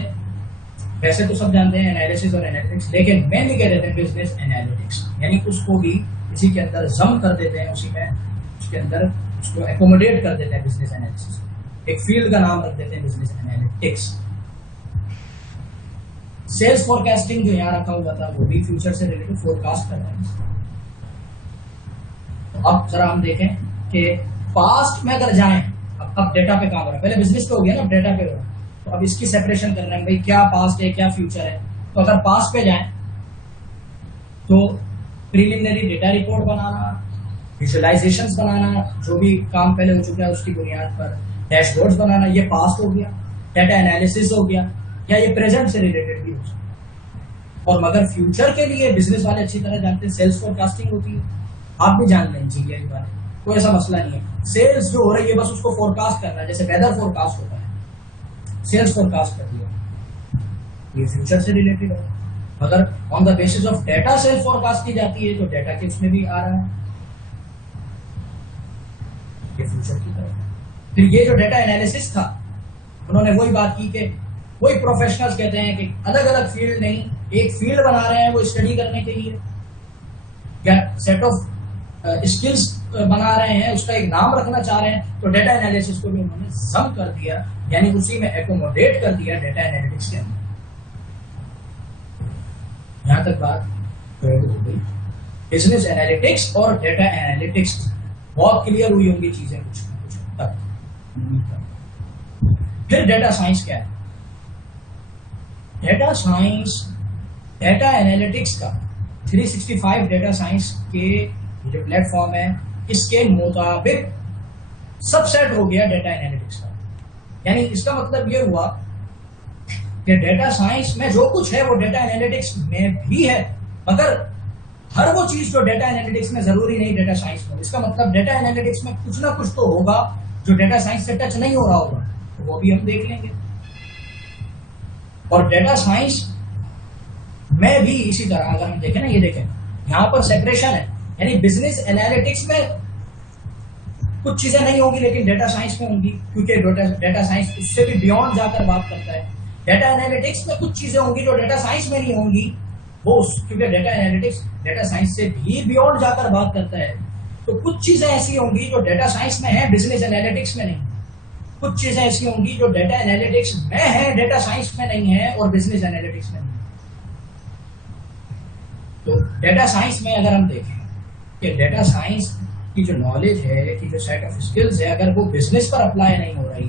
वैसे तो सब जानते हैं एनालिसिस और एनालिटिक्स, लेकिन मेनली कह देते हैं बिजनेस एनालिटिक्स, यानी उसको भी इसी के अंदर जम कर देते हैं, उसी में उसके अंदर उसको एकोमोडेट कर देते हैं बिजनेस एनालिसिस। एक फील्ड का नाम रख देते हैं बिजनेस एनालिटिक्स। सेल्स फोरकास्टिंग जो यहाँ रखा हुआ था वो भी फ्यूचर से रिलेटेड फोरकास्ट कर रहे हैं। तो अब जरा हम देखें कि पास्ट में अगर जाएं, अब डेटा पे काम हो रहा है, पहले बिजनेस पे हो गया ना, अब डेटा पे हो रहा है, तो अब इसकी सेपरेशन कर रहे हैं भाई, क्या पास्ट है क्या फ्यूचर है। तो अगर पास्ट पे जाएं तो प्रीलिमिनरी डेटा रिपोर्ट बनाना, विजुअलाइजेशंस बनाना, जो भी काम पहले हो चुका है उसकी बुनियाद पर डैशबोर्ड्स बनाना, ये पास्ट हो गया। डेटा एनालिसिस हो गया, या ये प्रेजेंट से रिलेटेड भी हो सकता। और मगर फ्यूचर के लिए बिजनेस वाले अच्छी तरह जानते हैं, सेल्स फोरकास्टिंग होती है, आप भी जानते हैं इंजीनियरिंग वाले, कोई ऐसा मसला नहीं है। सेल्स जो हो रही है बस उसको फोरकास्ट करना है, जैसे वेदर फोरकास्ट होता है, सेल्स फोरकास्ट कर दिया, ये फ्यूचर से रिलेटेड है। अगर on the basis of data sales forecast की जाती है तो डेटा के उसमें भी आ रहा है, ये फ्यूचर की तरफ। फिर ये जो डेटा एनालिसिस था, उन्होंने वही बात की कि वही प्रोफेशनल्स कहते हैं कि अलग अलग फील्ड नहीं, एक फील्ड बना रहे हैं वो स्टडी करने के लिए, या सेट ऑफ स्किल्स बना रहे हैं, उसका एक नाम रखना चाह रहे हैं, तो डेटा एनालिसिस को भी उन्होंने सम कर दिया, यानी उसी में एकोमोडेट कर दिया डेटा एनालिटिक्स के अंदर। यहां तक बात हो गई बिजनेस एनालिटिक्स और डेटा एनालिटिक्स, बहुत क्लियर हुई होंगी चीजें कुछ तक। फिर डेटा साइंस क्या है? डेटा साइंस डेटा एनालिटिक्स का 365 डेटा साइंस के जो प्लेटफॉर्म है इसके मुताबिक सबसेट हो गया डेटा एनालिटिक्स का। यानी इसका मतलब ये हुआ कि डेटा साइंस में जो कुछ है वो डेटा एनालिटिक्स में भी है, मगर हर वो चीज जो डेटा एनालिटिक्स में जरूरी नहीं डेटा साइंस में। इसका मतलब डेटा एनालिटिक्स में कुछ ना कुछ तो होगा जो डेटा साइंस से टच नहीं हो रहा होगा, तो वो भी हम देख लेंगे। और डेटा साइंस में भी इसी तरह अगर हम देखें ना, ये देखें यहां पर सेपरेशन है, यानी बिजनेस एनालिटिक्स में कुछ चीजें नहीं होंगी लेकिन डेटा साइंस में होंगी, क्योंकि डेटा साइंस उससे भी बियॉन्ड जाकर बात करता है। डेटा एनालिटिक्स में कुछ चीजें होंगी जो डेटा साइंस में नहीं होंगी, वो क्योंकि डेटा एनालिटिक्स डेटा साइंस से भी बियॉन्ड जाकर बात करता है। तो कुछ चीजें ऐसी होंगी जो डेटा साइंस में है, बिजनेस एनालिटिक्स में नहीं। कुछ चीजें ऐसी होंगी जो डेटा एनालिटिक्स में है, डेटा साइंस में नहीं है, और बिजनेस एनालिटिक्स में नहीं है। तो डेटा साइंस में अगर हम देखें कि डेटा साइंस की जो नॉलेज है, की जो सेट ऑफ स्किल्स है, अगर वो बिजनेस पर अप्लाई नहीं हो रही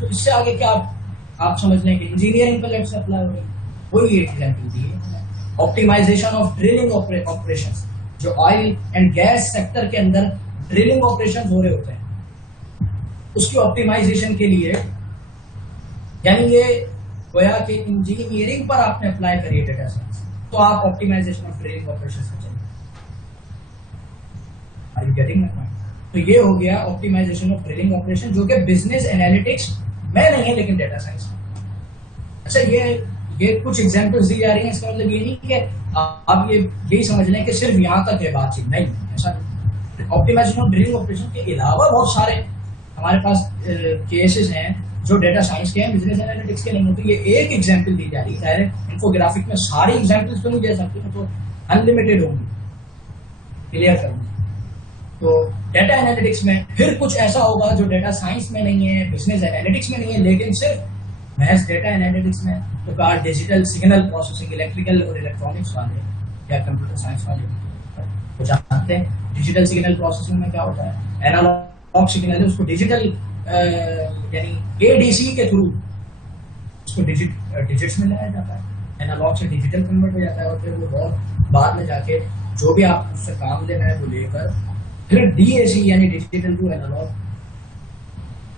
तो इससे आगे क्या आप समझ लें कि इंजीनियरिंग पर लेट्स अप्लाई हो रही है। वही एक एग्जाम्पल दिए, ऑप्टिमाइजेशन ऑफ ड्रिलिंग ऑपरेशंस, जो ऑयल एंड गैस सेक्टर के अंदर ड्रिलिंग ऑपरेशंस हो रहे होते हैं, उसकी ऑप्टिमाइजेशन के लिए, यानी ये गोया कि इंजीनियरिंग पर आपने अप्लाई करिए डेटा साइंस, तो आप ऑप्टिमाइजेशन ऑफ ड्रिलिंग ऑपरेशंस में चलिए। Are you getting my point? तो ये हो गया ऑप्टिमाइजेशन ऑफ ड्रिलिंग ऑपरेशन, जो कि बिजनेस एनालिटिक्स में नहीं है लेकिन डेटा साइंस में। अच्छा, ये कुछ एग्जांपल्स दी जा रही हैं, इसका मतलब ये नहीं कि आप ये यही समझ लें कि सिर्फ यहाँ तक है बातचीत, नहीं, ऐसा नहीं। ऑप्टिमाइजेशन ऑफ ड्रिलिंग ऑपरेशन के अलावा बहुत सारे हमारे पास केसेस हैं जो डेटा साइंस के हैं, बिजनेस एनालिटिक्स के नहीं होते। ये एक एग्जांपल दी जा रही है, डायरेक्ट इन्फोग्राफिक में सारी एग्जांपल्स तो नहीं दे सकते, तो अनलिमिटेड होंगी, क्लियर करना। तो डेटा एनालिटिक्स में फिर कुछ ऐसा होगा जो डेटा साइंस में नहीं है, बिजनेस एनालिटिक्स में नहीं है, लेकिन सिर्फ महज डेटा एनालिटिक्स में। तो कहा डिजिटल सिग्नल प्रोसेसिंग, इलेक्ट्रिकल और इलेक्ट्रॉनिक्स वाले या कंप्यूटर साइंस वाले तो जानते हैं डिजिटल सिग्नल प्रोसेसिंग में क्या होता है। एनालॉग सिग्नल है, उसको डिजिटल यानी एडीसी के थ्रू उसको डिजिट्स में लाया जाता है, एनालॉग से डिजिटल कन्वर्ट हो जाता है, और फिर वो बहुत बाद में जाके जो भी आप उससे काम लेना है वो लेकर फिर DAC यानी डिजिटल टू एनालॉग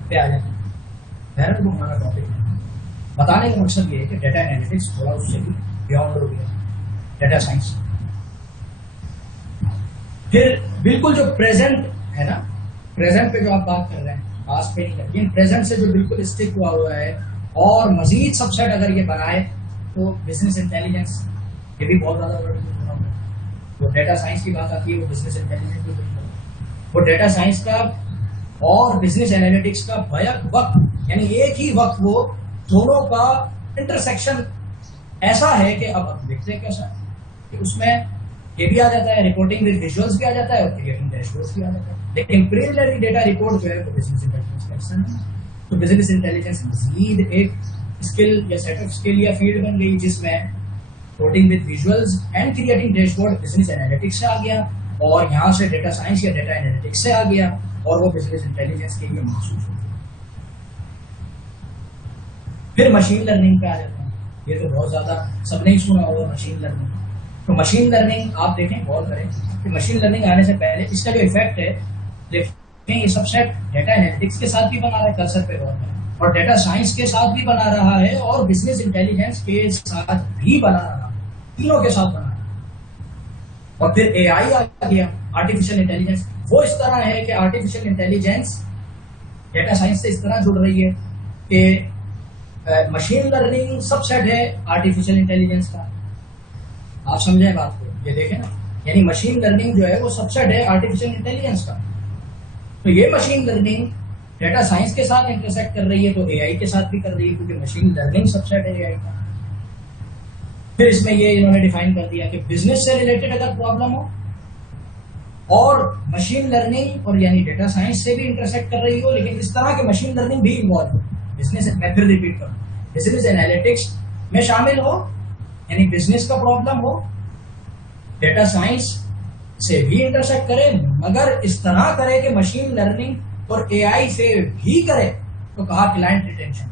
पे आ जाता है। बहरहाल वो हमारा टॉपिक है। बताने का मकसद ये है कि डेटा एनालिटिक्स थोड़ा उससे भी बियॉन्ड हो गया, डेटा साइंस। फिर बिल्कुल जो प्रेजेंट है ना, प्रेजेंट पे जो आप बात कर रहे हैं, पास्ट पे नहीं कर, लेकिन प्रेजेंट से जो बिल्कुल स्टिक हुआ है और मजीद सबसेट अगर ये बनाए तो बिजनेस इंटेलिजेंस, ये भी बहुत ज्यादा वर्ड वो डेटा साइंस की बात आती है, वो बिजनेस इंटेलिजेंस भी वो डेटा साइंस का और बिजनेस एनालिटिक्स का भयक वक्त, यानी एक ही वक्त वो दोनों का इंटरसेक्शन ऐसा है कि अब देखते हैं कैसा कि उसमें ये भी आ जाता है, रिपोर्टिंग विद विजुअल्स भी आ जाता है और क्रिएटिंग डैशबोर्ड्स भी आ जाता है। लेकिन प्रीलिमिनरी डेटा रिपोर्ट जो है वो बिजनेस इंटेलिजेंस का हिस्सा नहीं है। तो बिजनेस इंटेलिजेंस मजीद एक स्किल या सेट ऑफ स्किल या फील्ड बन गई जिसमें reporting with visuals and creating dashboard business analytics से आ गया, और यहाँ से डेटा साइंस या डेटा एनालिटिक्स से आ गया, और वो बिजनेस इंटेलिजेंस के लिए महसूस हो। फिर मशीन लर्निंग पे आ जाता है। ये तो बहुत ज्यादा सबने ही सुना होगा मशीन लर्निंग। तो मशीन लर्निंग आप देखें, गौर करें कि मशीन लर्निंग आने से पहले इसका जो इफेक्ट है, देखें ये सबसेट डेटा एनालिटिक्स के साथ भी बना रहा है, कर्सर पे गौर करें, और डेटा साइंस के साथ भी बना रहा है, और बिजनेस इंटेलिजेंस के साथ भी बना रहा है, तीनों के साथ बना रहा है। और फिर AI आ गया, आर्टिफिशियल इंटेलिजेंस। वो इस तरह है कि आर्टिफिशियल इंटेलिजेंस डेटा साइंस से इस तरह जुड़ रही है कि मशीन लर्निंग सबसेट है आर्टिफिशियल इंटेलिजेंस का। आप समझें बात को, ये देखें ना, यानी मशीन लर्निंग जो है वो सबसेट है आर्टिफिशियल इंटेलिजेंस का। तो ये मशीन लर्निंग डेटा साइंस के साथ इंटरसेक्ट कर रही है, तो AI के साथ भी कर रही है, क्योंकि मशीन लर्निंग सबसेट है AI का। फिर इसमें ये इन्होंने डिफाइन कर दिया कि बिजनेस से रिलेटेड अगर प्रॉब्लम हो और मशीन लर्निंग और यानी डेटा साइंस से भी इंटरसेक्ट कर रही हो, लेकिन इस तरह के मशीन लर्निंग भी इन्वॉल्व हो बिजनेस, मैं फिर रिपीट करूं, बिजनेस एनालिटिक्स में शामिल हो, यानी बिजनेस का प्रॉब्लम हो, डेटा साइंस से भी इंटरसेक्ट करे, मगर इस तरह करे कि मशीन लर्निंग और AI से भी करे। तो कहा क्लाइंट रिटेंशन,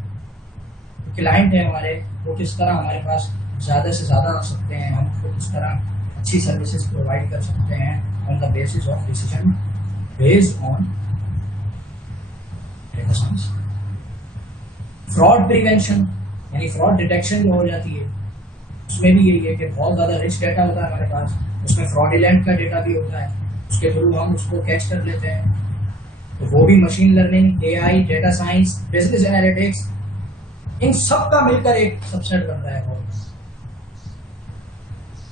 तो क्लाइंट है हमारे, वो किस तरह हमारे पास ज्यादा से ज्यादा आ सकते हैं, हमको किस तरह अच्छी सर्विसेज प्रोवाइड कर सकते हैं on the basis of decision based on data science. Fraud prevention यानी फ्रॉड डिटेक्शन जो हो जाती है, उसमें भी यही है कि बहुत ज्यादा रिच डेटा होता है हमारे पास, उसमें फ्रॉडिलेंट का डेटा भी होता है, उसके थ्रू हम उसको कैच कर लेते हैं। तो वो भी machine learning, AI, data science, business analytics, इन सब का मिलकर एक सबसेट बन रहा है।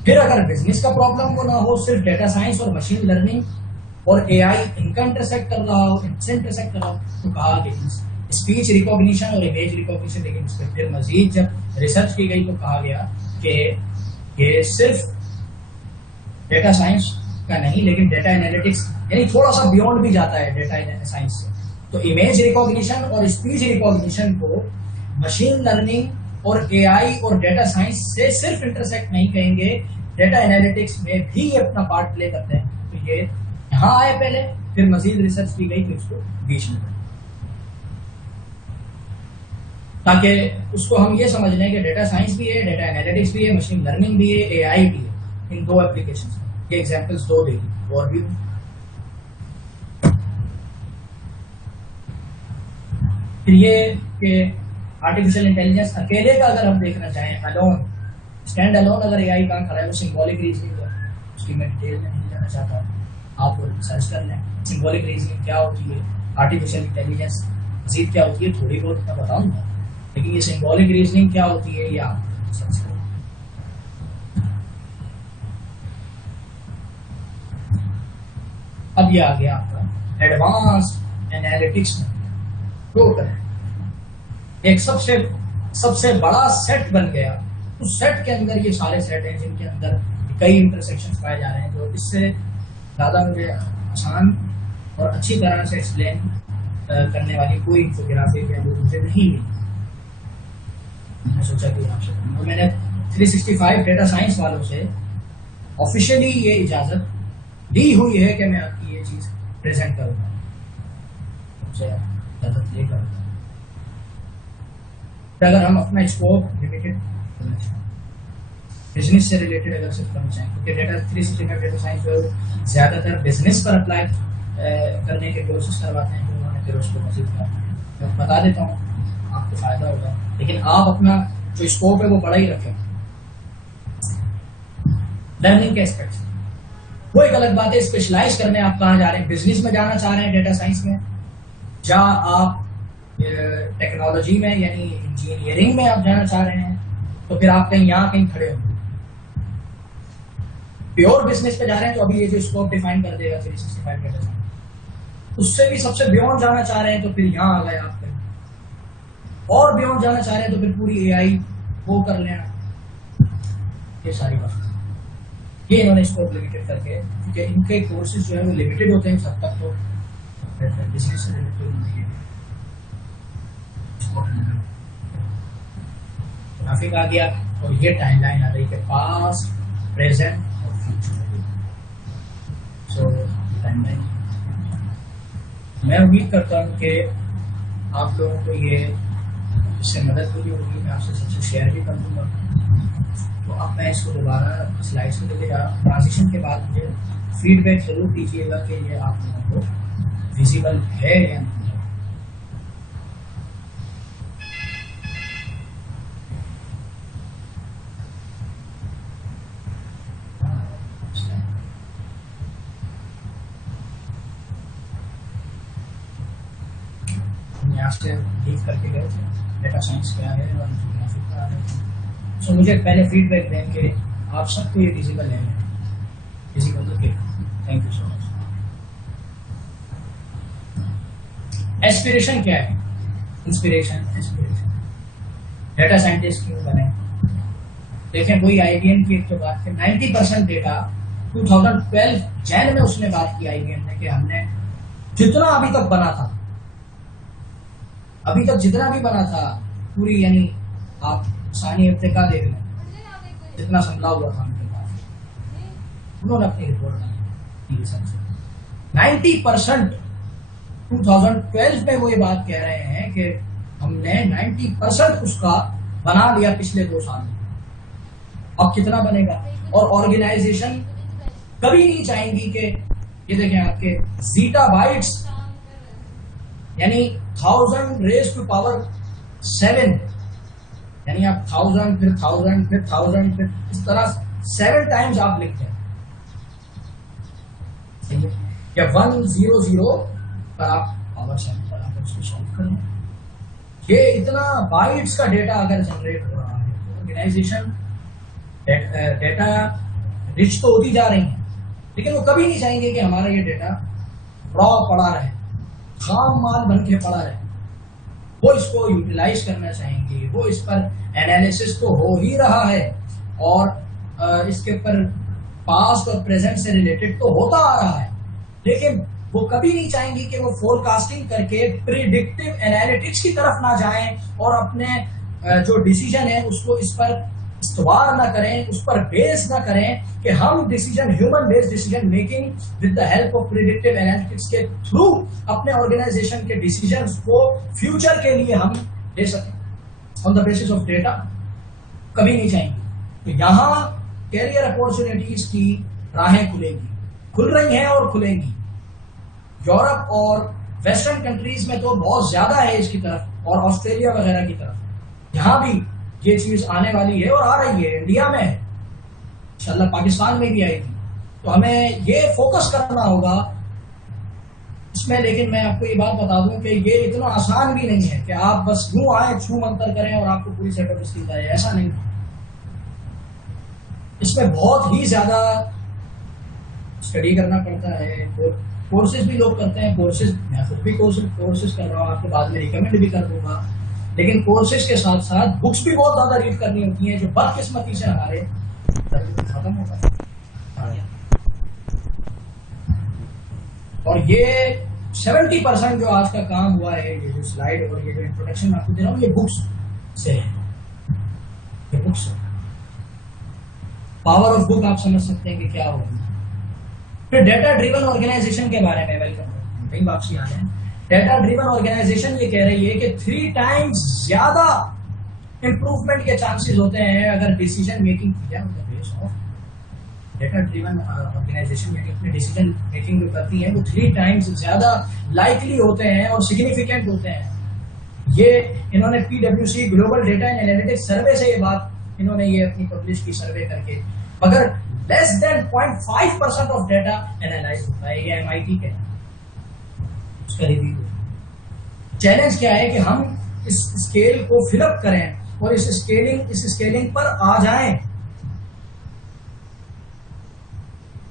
फिर अगर बिजनेस का प्रॉब्लम वो ना हो, सिर्फ डेटा साइंस और मशीन लर्निंग और AI इनका इंटरसेक्ट कर रहा हो, इनसे इंटरसेक्ट कर रहा हो, तो कहा कि स्पीच रिकॉग्निशन और इमेज रिकॉग्निशन। लेकिन इस पर फिर मजीद जब रिसर्च की गई तो कहा गया कि ये सिर्फ डेटा साइंस का नहीं, लेकिन डेटा एनालिटिक्स यानी थोड़ा सा बियॉन्ड भी जाता है डेटा साइंस से। तो इमेज रिकॉग्निशन और स्पीच रिकॉग्निशन को मशीन लर्निंग और AI और डेटा साइंस से सिर्फ इंटरसेक्ट नहीं कहेंगे, डेटा एनालिटिक्स में भी ये अपना पार्ट प्ले करते हैं। तो ये यहाँ आए पहले, फिर मजीद रिसर्च की गई तो इसको बीच में, ताकि उसको हम ये समझ लें कि डेटा साइंस भी है, डेटा एनालिटिक्स भी है, मशीन लर्निंग भी है, AI भी है, इन दो एप्लीकेशंस। ये एग्जांपल्स दो देगी और भी। फिर ये कि आर्टिफिशियल इंटेलिजेंस अकेले का अगर हम देखना चाहें, अलोन, स्टैंड अलोन अगर AI कहाँ खड़ा है, वो सिंबॉलिक रीजनिंग है, उसकी मैं डिटेल में नहीं जाना चाहता, आप सर्च कर लें सिंबॉलिक रीजनिंग क्या होती है, आर्टिफिशियल इंटेलिजेंस मजीद क्या होती है, थोड़ी बहुत मैं बताऊंगा, लेकिन ये सिंबॉलिक रीजनिंग क्या होती है ये आप सर्च करें। अब ये आ गया आपका एडवांस एनालिटिक्स में टोटल एक सबसे बड़ा सेट बन गया। उस सेट के अंदर ये सारे सेट हैं जिनके अंदर कई इंटरसेक्शंस पाए जा रहे हैं, जो इससे ज़्यादा मुझे आसान और अच्छी तरह से एक्सप्लेन करने वाली कोई इंफोग्राफिक है वो मुझे नहीं मिली। मैंने सोचा कि आपसे मैंने 365 डेटा साइंस वालों से ऑफिशियली ये इजाज़त दी हुई है कि मैं आपकी ये चीज़ प्रेजेंट करूँगा, इजाज़त लेकर। अगर हम अपना स्कोप लिमिटेड करना चाहें, बिजनेस से रिलेटेड अगर सिर्फ करना चाहें, क्योंकि डेटा 365 डेटा साइंस जो ज़्यादातर बिजनेस पर अप्लाई करने के कोर्सेज करवाते हैं, जो उन्होंने फिर उसको मजीद करते हैं। मैं बता देता हूँ, आपको फ़ायदा होगा, लेकिन आप अपना जो स्कोप है वो बड़ा ही रखें। लर्निंग के एस्पेक्ट्स, वो एक अलग बात है, स्पेशलाइज करने आप कहाँ जा रहे हैं, बिजनेस में जाना चाह रहे हैं डेटा साइंस में, या आप टेक्नोलॉजी में यानी इंजीनियरिंग में आप जाना चाह रहे हैं, तो फिर आप कहीं यहाँ कहीं खड़े होंगे। प्योर बिजनेस पे जा रहे हैं तो अभी ये जो स्कोप डिफाइन कर देगा 365 डेटा साइंस, उससे भी सबसे बियॉन्ड जाना चाह रहे हैं तो फिर यहाँ आ गए आप कहीं, और बियॉन्ड जाना चाह रहे हैं तो फिर पूरी एआई वो कर लेना। ये सारी बात, ये इन्होंने स्कोप लिमिटेड करके, क्योंकि इनके कोर्सेज जो है वो लिमिटेड होते हैं सब तक, तो बिजनेस से रिलेटेड नहीं है। ग्राफिक आ गया और ये टाइमलाइन आ रही है पास्ट, प्रेजेंट और फ्यूचर। सो टाइमलाइन मैं उम्मीद करता हूँ कि आप लोगों को ये इससे मदद मिली होगी। मैं आपसे सबसे शेयर भी कर दूंगा, तो अब मैं इसको दोबारा स्लाइड्स में लेके जा रहा हूँ। ट्रांजिशन के बाद मुझे फीडबैक जरूर दीजिएगा कि ये आप लोगों को विजिबल है या नहीं। यहाँ से लीव करके गए थे डेटा साइंस क्या है और ग्राफिक क्या है। सो मुझे पहले फीडबैक दें कि आप सबको ये विजिबल है, visible okay. Thank you so much. Aspiration क्या है? इंस्पिरेशन, एस्पिरेशन, डेटा साइंटिस्ट क्यों बने? देखें, वही आईबीएम की एक तो बात है, 90% डेटा 2012 जैन में उसने बात की आईबीएम ने कि हमने जितना अभी तक बना था, अभी तक जितना भी बना था पूरी, यानी आप सानी इब्तिका देख लें, जितना संभला हुआ था उनके पास, उन्होंने अपनी रिपोर्ट बनाई 90%। 2012 में वो ये बात कह रहे हैं कि हमने 90% उसका बना लिया पिछले 2 साल में। अब कितना बनेगा? और ऑर्गेनाइजेशन कभी नहीं चाहेंगी कि ये देखें आपके जीटा बाइट्स यानी 1000 रेज टू पावर 7, यानी आप 1000 फिर 1000 फिर 1000 फिर इस तरह 7 टाइम्स आप लिखते हैं, या 100 पर आप पावर 7 पर आप उसको सॉल्व करें। ये इतना बाइट्स का डेटा अगर जनरेट हो रहा है तो ऑर्गेनाइजेशन डेटा रिच तो होती जा रही है, लेकिन वो कभी नहीं चाहेंगे कि हमारा ये डेटा रॉ पड़ा रहे, खाम माल बन के पड़ा रहे। वो इसको यूटिलाइज करना चाहेंगे, वो इस पर एनालिसिस तो हो ही रहा है और इसके ऊपर पास्ट और प्रेजेंट से रिलेटेड तो होता आ रहा है, लेकिन वो कभी नहीं चाहेंगे कि वो फोरकास्टिंग करके प्रिडिक्टिव एनालिटिक्स की तरफ ना जाएं और अपने जो डिसीजन है उसको इस पर इस्तवार ना करें, उस पर बेस ना करें कि हम decision, human based decision making with the help of predictive analytics के थ्रू अपने ऑर्गेनाइजेशन के डिसीजंस को फ्यूचर के लिए हम ले सकें on the basis of data. कभी नहीं चाहेंगे। तो यहाँ कैरियर अपॉर्चुनिटीज की राहें खुलेंगी, खुल रही हैं और खुलेंगी। यूरोप और वेस्टर्न कंट्रीज में तो बहुत ज्यादा है इसकी तरफ, और ऑस्ट्रेलिया वगैरह की तरफ यहाँ भी ये चीज आने वाली है और आ रही है। इंडिया में इंशाल्लाह पाकिस्तान में भी आएगी, तो हमें ये फोकस करना होगा इसमें। लेकिन मैं आपको ये बात बता दूं कि ये इतना आसान भी नहीं है कि आप बस यूं आए, छू मंतर करें और आपको पूरी सेट ऑफ स्किल्स आए, ऐसा नहीं। इसमें बहुत ही ज्यादा स्टडी करना पड़ता है। कोर्सेज भी लोग करते हैं, कोर्सेज मैं खुद भी कोर्सेज कर रहा हूँ, आपको बाद में रिकमेंड भी कर दूंगा। लेकिन कोर्सेज के साथ साथ बुक्स भी बहुत ज्यादा रीड करनी होती हैं, जो बदकिस्मती से हमारे खत्म होता है। और ये 70% जो आज का काम हुआ है, ये जो स्लाइड और ये जो इंट्रोडक्शन आपको दे रहा हूँ, ये बुक्स से है। ये बुक्स पावर ऑफ बुक आप समझ सकते हैं कि क्या होगा। फिर डेटा ड्रिवन ऑर्गेनाइजेशन के बारे में वेलकम, कई वापसी आ रहे हैं। डेटा ड्रिवन ऑर्गेनाइजेशन ये कह रही है कि 3 टाइम्स ज्यादा इम्प्रूवमेंट के चांसेस होते हैं अगर डिसीजन मेकिंग की जाए base of data driven organisation, यानी अपने डिसीजन मेकिंग जो करती है वो 3 टाइम्स ज्यादा लाइकली होते हैं और सिग्निफिकेंट होते हैं। ये इन्होंने PwC global data and analytics survey से ये बात इन्होंने ये अपनी पब्लिश की सर्वे करके, मगर less than 0.5% of data analyse होता है। ये MIT के उसका रिव्यू। चैलेंज क्या है कि हम इस स्केल को फिलअप करें और इस स्केलिंग पर आ जाएं।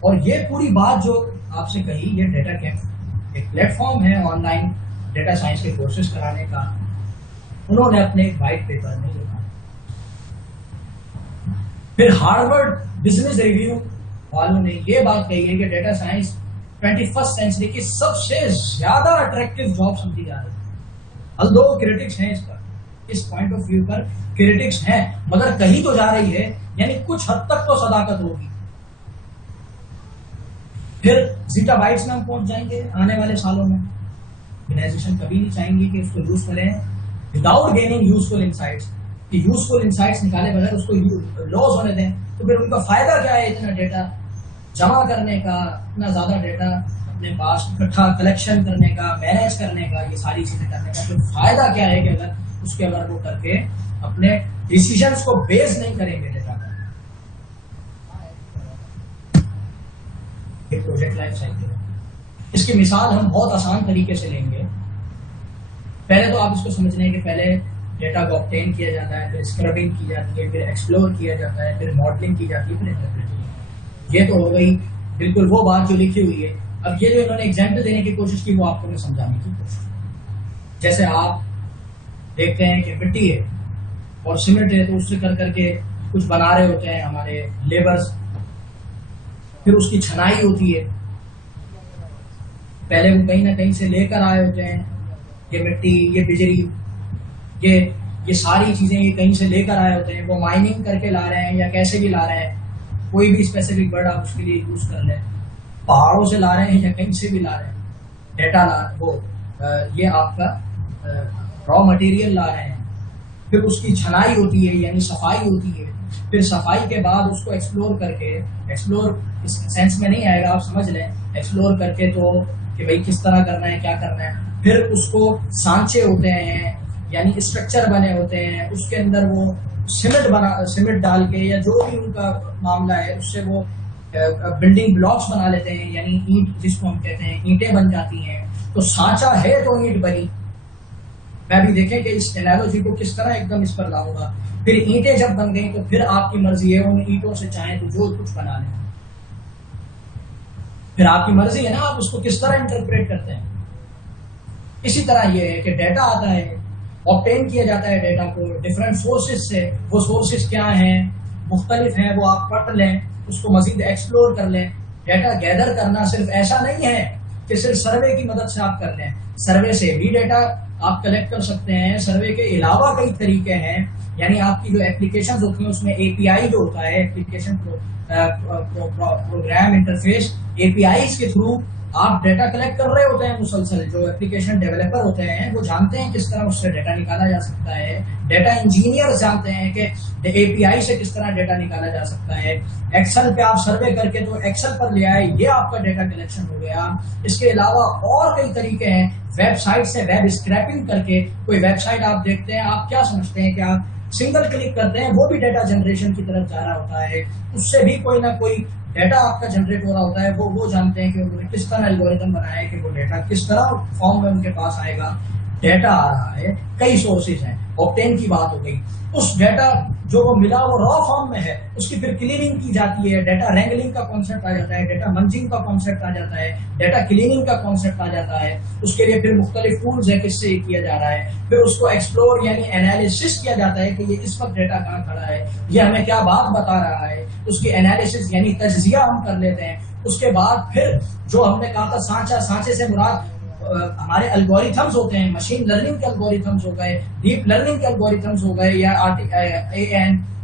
और ये पूरी बात जो आपसे कही, ये डेटा कैंप एक प्लेटफॉर्म है ऑनलाइन डेटा साइंस के कोर्सेज कराने का, उन्होंने अपने व्हाइट पेपर में लिखा। फिर हार्वर्ड बिजनेस रिव्यू वालों ने ये बात कही है कि डेटा साइंस 21st सेंचुरी की सबसे ज्यादा अट्रैक्टिव जॉब समझी जा रही है। अल्दो क्रिटिक्स हैं इस पर, इस पॉइंट ऑफ व्यू पर क्रिटिक्स हैं, मगर कहीं तो जा रही है, यानी कुछ हद तक तो सदाकत होगी। फिर जीटा बाइट्स में हम पहुंच जाएंगे आने वाले सालों में। ऑर्गेनाइजेशन कभी नहीं चाहेंगे कि उसको यूज करें विदाउट गेनिंग यूजफुल इंसाइट्स, कि यूजफुल इंसाइट्स निकाले बगैर उसको लॉस होने दें, तो फिर उनका फायदा क्या है इतना डेटा जमा करने का, इतना ज्यादा डेटा अपने पास इकट्ठा कलेक्शन करने का, मैनेज करने का, ये सारी चीजें करने का, तो फायदा क्या है कि अगर वो करके अपने डिसीजंस को बेस नहीं करेंगे डेटा का। ये प्रोजेक्ट लाइफ साइकिल है। इसकी मिसाल हम बहुत आसान तरीके से लेंगे। पहले तो आप इसको समझ लें कि पहले डेटा को ऑब्टेन किया जाता है, फिर स्क्रबिंग की जाती है, फिर एक्सप्लोर किया जाता है, फिर मॉडलिंग की जाती है, फिर इंटरप्रेटिंग। ये तो हो गई बिल्कुल वो बात जो लिखी हुई है। अब ये जो इन्होंने एग्जाम्पल देने की कोशिश की वो आपको मैं समझाने की कोशिश की। जैसे आप देखते हैं कि मिट्टी है और सीमेंट है, तो उससे कर करके कुछ बना रहे होते हैं हमारे लेबर्स, फिर उसकी छनाई होती है। पहले वो कहीं ना कहीं से लेकर आए होते हैं, ये मिट्टी, ये बिजली, ये सारी चीजें ये कहीं से लेकर आए होते हैं। वो माइनिंग करके ला रहे हैं या कैसे भी ला रहे हैं, कोई भी स्पेसिफिक वर्ड आप उसके लिए यूज कर लें, पहाड़ों से ला रहे हैं या कहीं से भी ला रहे हैं, डेटा ये आपका रॉ मटेरियल ला रहे हैं। फिर उसकी छनाई होती है यानी सफाई होती है। फिर सफाई के बाद उसको एक्सप्लोर इस सेंस में नहीं आएगा, आप समझ लें, एक्सप्लोर करके तो कि भाई किस तरह करना है, क्या करना है। फिर उसको सांचे होते हैं यानी स्ट्रक्चर बने होते हैं, उसके अंदर वो सीमेंट डाल के या जो भी उनका मामला है उससे वो बिल्डिंग ब्लॉक्स बना लेते हैं, यानी ईंट जिसको हम कहते हैं, ईंटें बन जाती हैं। तो सांचा है तो ईंट बनी। मैं भी देखें कि इस एनालॉजी को किस तरह एकदम इस पर लाऊंगा। फिर ईंटें जब बन गई तो फिर आपकी मर्जी है उन ईंटों से चाहे तो जो कुछ बना लें, फिर आपकी मर्जी है ना आप उसको किस तरह इंटरप्रेट करते हैं। इसी तरह ये है कि डेटा आता है, ऑब्टेन किया जाता है डेटा को डिफरेंट सोर्सेज से। वो सोर्सेज क्या हैं, मुख्तलिफ हैं, वो आप पढ़ लें, उसको मजीद एक्सप्लोर कर लें। डेटा गैदर करना सिर्फ ऐसा नहीं है कि सिर्फ सर्वे की मदद से आप कर लें, सर्वे से भी डेटा आप कलेक्ट कर सकते हैं। सर्वे के अलावा कई तरीके हैं, यानी आपकी जो एप्लीकेशन होती हैं उसमें API जो होता है, एप्लीकेशन प्रोग्राम इंटरफेस, APIs के थ्रू आप डेटा कलेक्ट कर रहे होते हैं मुसलसल। जो एप्लीकेशन डेवलपर होते हैं वो जानते हैं किस तरह उससे डेटा निकाला जा सकता है। डेटा इंजीनियर जानते हैं कि API से किस तरह डेटा निकाला जा सकता है। एक्सेल पे आप सर्वे करके तो एक्सेल पर ले आए, ये आपका डेटा कलेक्शन हो गया। इसके अलावा और कई तरीके हैं, वेबसाइट से वेब स्क्रैपिंग करके कोई वेबसाइट आप देखते हैं, आप क्या समझते हैं कि आप सिंगल क्लिक करते हैं, वो भी डेटा जनरेशन की तरफ जा रहा होता है, उससे भी कोई ना कोई डेटा आपका जनरेट हो रहा होता है। वो जानते हैं कि उन्होंने किस तरह एल्गोरिथम बनाया है कि वो डेटा किस तरह फॉर्म में उनके पास आएगा। डेटा आ रहा है, कई सोर्सेज हैं, ऑब्टेन की बात हो गई। उस डेटा जो वो मिला वो रॉ फॉर्म में है, उसकी फिर क्लीनिंग की जाती है, डेटा रैंगलिंग का कॉन्सेप्ट आ जाता है, डेटा मंजिंग का कॉन्सेप्ट आ जाता है, डेटा क्लीनिंग का कॉन्सेप्ट आ जाता है। उसके लिए फिर मुख्तलिफ टूल्स है किससे किया जा रहा है। फिर उसको एक्सप्लोर यानी एनालिसिस किया जाता है कि ये इस वक्त डेटा कहाँ खड़ा है, ये हमें क्या बात बता रहा है। उसकी एनालिसिस यानी तज्जिया हम कर लेते हैं। उसके बाद फिर जो हमने कहा था सांचा, सांचे से मुराद हमारे एल्गोरिथम्स होते हैं, मशीन लर्निंग के एल्गोरिथम्स हो गए, डीप लर्निंग के एल्गोरिथम्स हो गए, या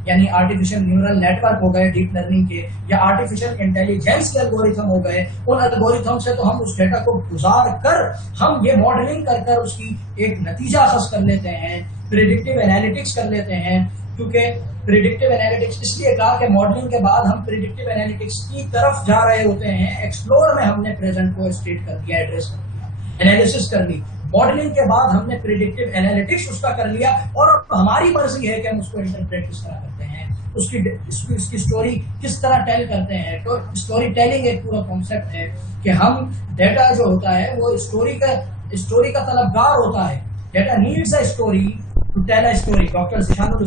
यानी आर्टिफिशियल न्यूरल नेटवर्क हो गए डीप लर्निंग के, या आर्टिफिशियल इंटेलिजेंस के एल्गोरिथम हो गए, उन एल्गोरिथम से तो हम उस डेटा को गुजार कर हम ये मॉडलिंग कर कर उसकी एक नतीजा हासिल कर लेते हैं, प्रिडिक्टिव एनालिटिक्स कर लेते हैं। क्योंकि प्रिडिक्टिव एनालिटिक्स इसलिए कहा कि मॉडलिंग के बाद हम प्रिडिक्टिव एनालिटिक्स की तरफ जा रहे होते हैं। एक्सप्लोर में हमने प्रेजेंट को स्टेट कर दिया, एड्रेस कर दिया, एनालिसिस कर ली। मॉडलिंग के बाद हमने प्रिडिक्टिव एनालिटिक्स उसका कर लिया और अब हमारी मर्जी है कि हम उसको इंटरप्रेट किस तरह करते हैं, उसकी स्टोरी किस तरह टेल करते हैं। तो स्टोरी टेलिंग एक पूरा कॉन्सेप्ट है कि हम डेटा जो होता है वो स्टोरी का तलबगार होता है। Data needs a story to tell a story. Doctor Zishanul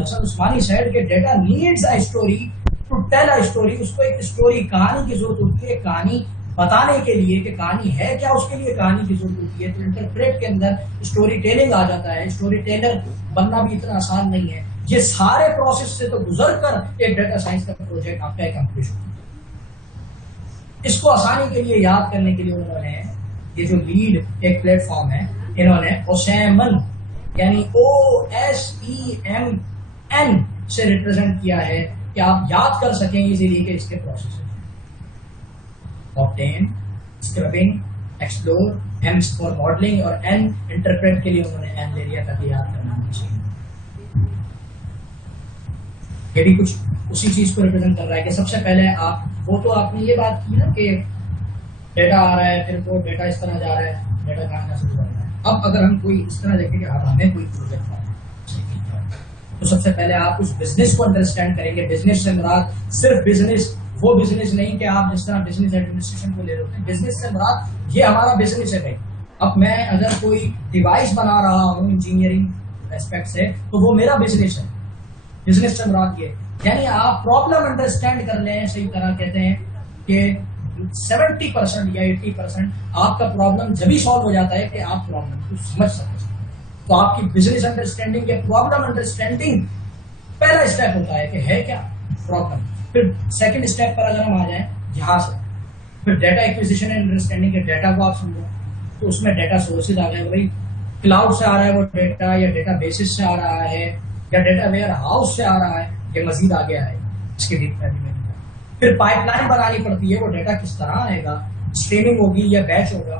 Hasan Usmani said कि data needs a story to tell a story. उसको एक स्टोरी, कहानी की जरूरत होती है, कहानी बताने के लिए कि कहानी है क्या, उसके लिए कहानी की जरूरत होती है। तो इंटरप्रेट के अंदर स्टोरी टेलिंग आ जाता है। स्टोरी टेलर बनना भी इतना आसान नहीं है। ये सारे प्रोसेस से तो गुजर कर एक डेटा साइंस का प्रोजेक्ट आपका कंप्लीट होता है। इसको आसानी के लिए याद करने के लिए उन्होंने ये जो लीड एक प्लेटफॉर्म है, इन्होंने ओसेमन यानी OSEMN से रिप्रेजेंट किया है कि आप याद कर सकें इजीली कि इसके प्रोसेस है। Obtain, scrubbing, explore, M for modelling और N इंटरप्रेट के लिए उन्होंने N ले लिया ताकि याद करना नहीं चाहिए। ये भी कुछ उसी चीज को रिप्रेजेंट कर रहा है कि सबसे पहले आप वो तो आपने ये बात की ना कि डेटा आ रहा है, फिर वो डेटा इस तरह जा रहा है, डेटा कहाँ से गुजर रहा है। अब अगर हम कोई इस तरह देखें कि अब हमें कोई प्रोजेक्ट तो सबसे पहले आप उस बिजनेस को अंडरस्टैंड करेंगे। बिजनेस से मुराद सिर्फ बिजनेस, वो बिजनेस नहीं कि आप जिस तरह बिजनेस एडमिनिस्ट्रेशन को ले रहे हैं। बिजनेस से मुराद ये हमारा बिजनेस है भाई। अब मैं अगर कोई डिवाइस बना रहा हूँ इंजीनियरिंग एस्पेक्ट से, तो वो मेरा बिजनेस है। बिजनेस से मुराद ये, यानी आप प्रॉब्लम अंडरस्टैंड कर लें। सही तरह कहते हैं कि 70% या 80% आपका प्रॉब्लम जब ही सॉल्व हो जाता है कि आप प्रॉब्लम को समझ सकते हैं। तो आपकी बिजनेस अंडरस्टैंडिंग या प्रॉब्लम अंडरस्टैंडिंग पहला स्टेप होता है कि है क्या प्रॉब्लम। फिर सेकंड स्टेप पर अगर हम आ जाएं यहां से, फिर डेटा एक्विजिशन एंड अंडरस्टैंडिंग के डेटा को आप समझो। तो उसमें डेटा सोर्सेज आ गए, भाई क्लाउड से आ रहा है वो डेटा, या डेटा बेसिस से आ रहा है, या डेटा वेयर हाउस से आ रहा है, ये मजीद आ गया है इसके डीप लर्निंग में। फिर पाइपलाइन बनानी पड़ती है, वो डेटा किस तरह आएगा, स्ट्रीमिंग होगी या बैच होगा,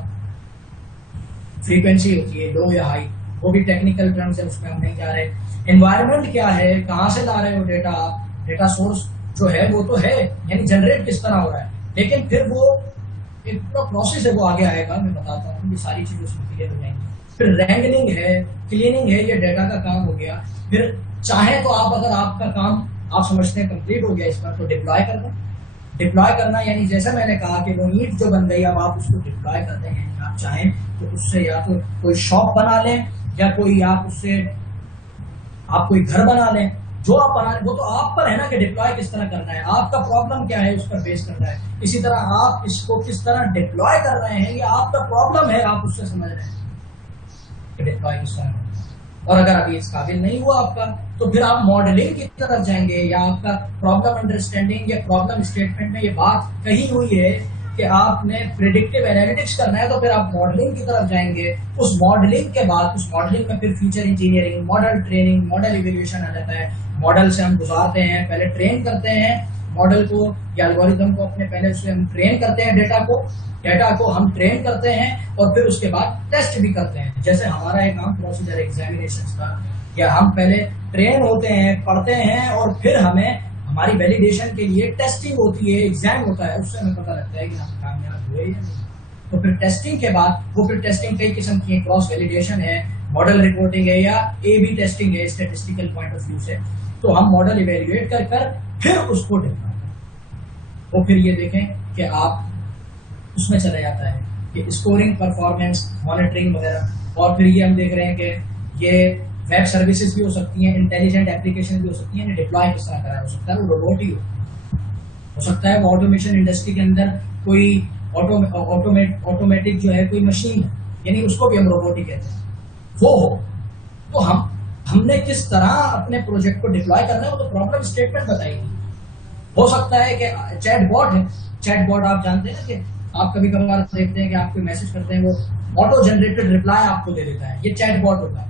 फ्रीक्वेंसी होती है लो या हाई, वो भी टेक्निकल टर्म्स है, उसमें हम नहीं जा रहे। एनवायरनमेंट क्या है, कहाँ से ला रहे हो डेटा, डेटा सोर्स जो है वो तो है, यानी जनरेट किस तरह हो रहा है। लेकिन फिर वो एक पूरा प्रोसेस है, वो आगे आएगा, मैं बताता हूँ, ये सारी चीजें उसमें क्लियर हो जाएंगी। फिर रैंगलिंग है, क्लीनिंग है, ये डेटा का काम हो गया। फिर चाहे तो आप, अगर आपका काम आप समझते हैं कंप्लीट हो गया इस पर, तो डिप्लॉय कर दें। डिप्लॉय करना यानी जैसे मैंने कहा कि वो नीड जो बन गई, अब आप उसको डिप्लॉय करते हैं। आप चाहें तो उससे या तो कोई शॉप बना लें, या कोई आप उससे आप कोई घर बना लें। जो आप बना लें वो तो आप पर है ना कि डिप्लॉय किस तरह करना है, आपका प्रॉब्लम क्या है उस पर बेस करना है। इसी तरह आप इसको किस तरह डिप्लॉय कर रहे हैं, ये आपका प्रॉब्लम है, आप उससे समझ रहे हैं कि डिप्लॉय किस तरह करना है। और अगर अभी इस काबिल नहीं हुआ आपका, तो फिर आप मॉडलिंग की तरफ जाएंगे, या आपका प्रॉब्लम अंडरस्टैंडिंग या प्रॉब्लम स्टेटमेंट में ये बात कही हुई है कि आपने प्रेडिक्टिव एनालिटिक्स करना है, तो फिर आप मॉडलिंग की तरफ जाएंगे। उस मॉडलिंग के बाद, उस मॉडलिंग में फिर feature engineering, model training, model evaluation आ जाता है। मॉडल से हम गुजारते हैं, पहले ट्रेन करते हैं मॉडल को या एल्गोरिथम को, अपने पहले उससे हम ट्रेन करते हैं डेटा को हम ट्रेन करते हैं, और फिर उसके बाद टेस्ट भी करते हैं। जैसे हमारा एक आम प्रोसीजर एग्जामिनेशन का, या हम पहले ट्रेन होते हैं, पढ़ते हैं, और फिर हमें हमारी वैलिडेशन के लिए टेस्टिंग होती है, एग्जाम होता है, उससे हमें पता लगता है कि हम कामयाब हुए या नहीं। तो फिर टेस्टिंग के बाद, वो फिर टेस्टिंग कई किस्म की है, क्रॉस वैलिडेशन है, मॉडल रिपोर्टिंग है, या A/B टेस्टिंग है स्टैटिस्टिकल पॉइंट ऑफ व्यू से। तो हम मॉडल इवेल्युएट कर फिर उसको डिप्लॉय करें। और फिर ये देखें कि आप उसमें चला जाता है कि स्कोरिंग, परफॉर्मेंस, मॉनिटरिंग वगैरह। और फिर ये हम देख रहे हैं कि ये वेब सर्विसेज भी हो सकती हैं, इंटेलिजेंट एप्लीकेशन भी हो सकती हैं। डिप्लॉय किस तरह करा हो सकता है, वो रोबोट ही हो सकता है, वो ऑटोमेशन इंडस्ट्री के अंदर कोई ऑटोमेटिक जो है कोई मशीन है, यानी उसको भी हम रोबोट ही कहते हैं, वो हो। तो हमने किस तरह अपने प्रोजेक्ट को डिप्लॉय करना है, वो तो प्रॉब्लम स्टेटमेंट बताएगी। हो सकता है कि चैटबॉट है, चैटबॉट आप जानते हैं ना कि आप कभी कभार देखते हैं कि आप कोई मैसेज करते हैं, वो ऑटो जनरेटेड रिप्लाई आपको दे देता है, ये चैटबॉट होता है।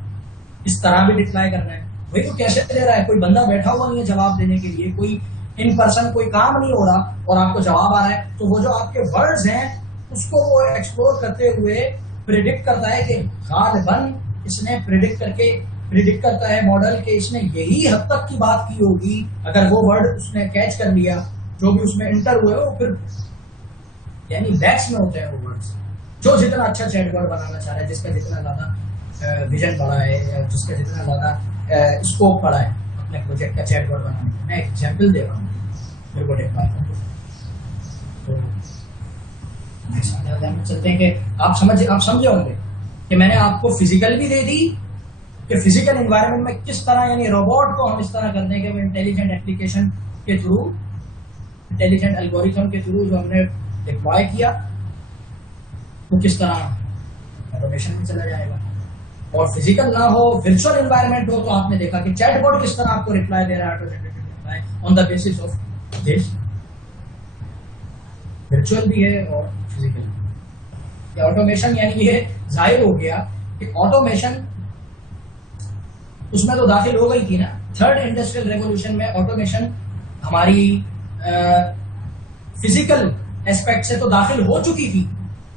इस तरह भी डिप्लॉय करना है। वही तो कैसे दे रहा है, कोई बंदा बैठा हुआ नहीं है जवाब देने के लिए, कोई इन पर्सन कोई काम नहीं हो रहा और आपको जवाब आ रहा है, तो वो जो आपके वर्ड्स हैं उसको वो एक्सप्लोर करते हुए प्रिडिक्ट करता है कि गालिबन इसने प्रिडिक्ट करता है मॉडल के इसने यही हद तक की बात की होगी, अगर वो वर्ड उसने कैच कर लिया जो भी उसमें इंटर हुए वो फिर यानी बैक्स में होते हैं वो वर्ड्स। जो जितना अच्छा चैट वर्ड बनाना चाह रहा है, जिसका जितना ज्यादा विजन पड़ा है या जिसका जितना ज्यादा स्कोप पड़ा है अपने प्रोजेक्ट का चैट वर्ड बनाने में, मैं एग्जाम्पल दे रहा हूँ मेरे को देख पाता हूँ। तो चलते हैं कि आप समझे होंगे कि मैंने आपको फिजिकल भी दे दी कि फिजिकल एनवायरनमेंट में किस तरह यानी रोबोट को हम इस तरह करते हैं कि इंटेलिजेंट एप्लीकेशन के थ्रू, इंटेलिजेंट एल्गोरिथम के थ्रू जो हमने डिप्लॉय किया वो किस तरह ऑटोमेशन में चला जाएगा। और फिजिकल ना हो, वर्चुअल एनवायरनमेंट हो, तो आपने देखा कि चैटबॉट किस तरह आपको रिप्लाई दे रहा है, auto generated reply on the basis of this. Virtual भी है और फिजिकल भी। ऑटोमेशन यानी ये जाहिर हो गया कि ऑटोमेशन उसमें तो दाखिल हो गई थी ना, थर्ड इंडस्ट्रियल रेवोल्यूशन में ऑटोमेशन हमारी फिजिकल एस्पेक्ट से तो दाखिल हो चुकी थी,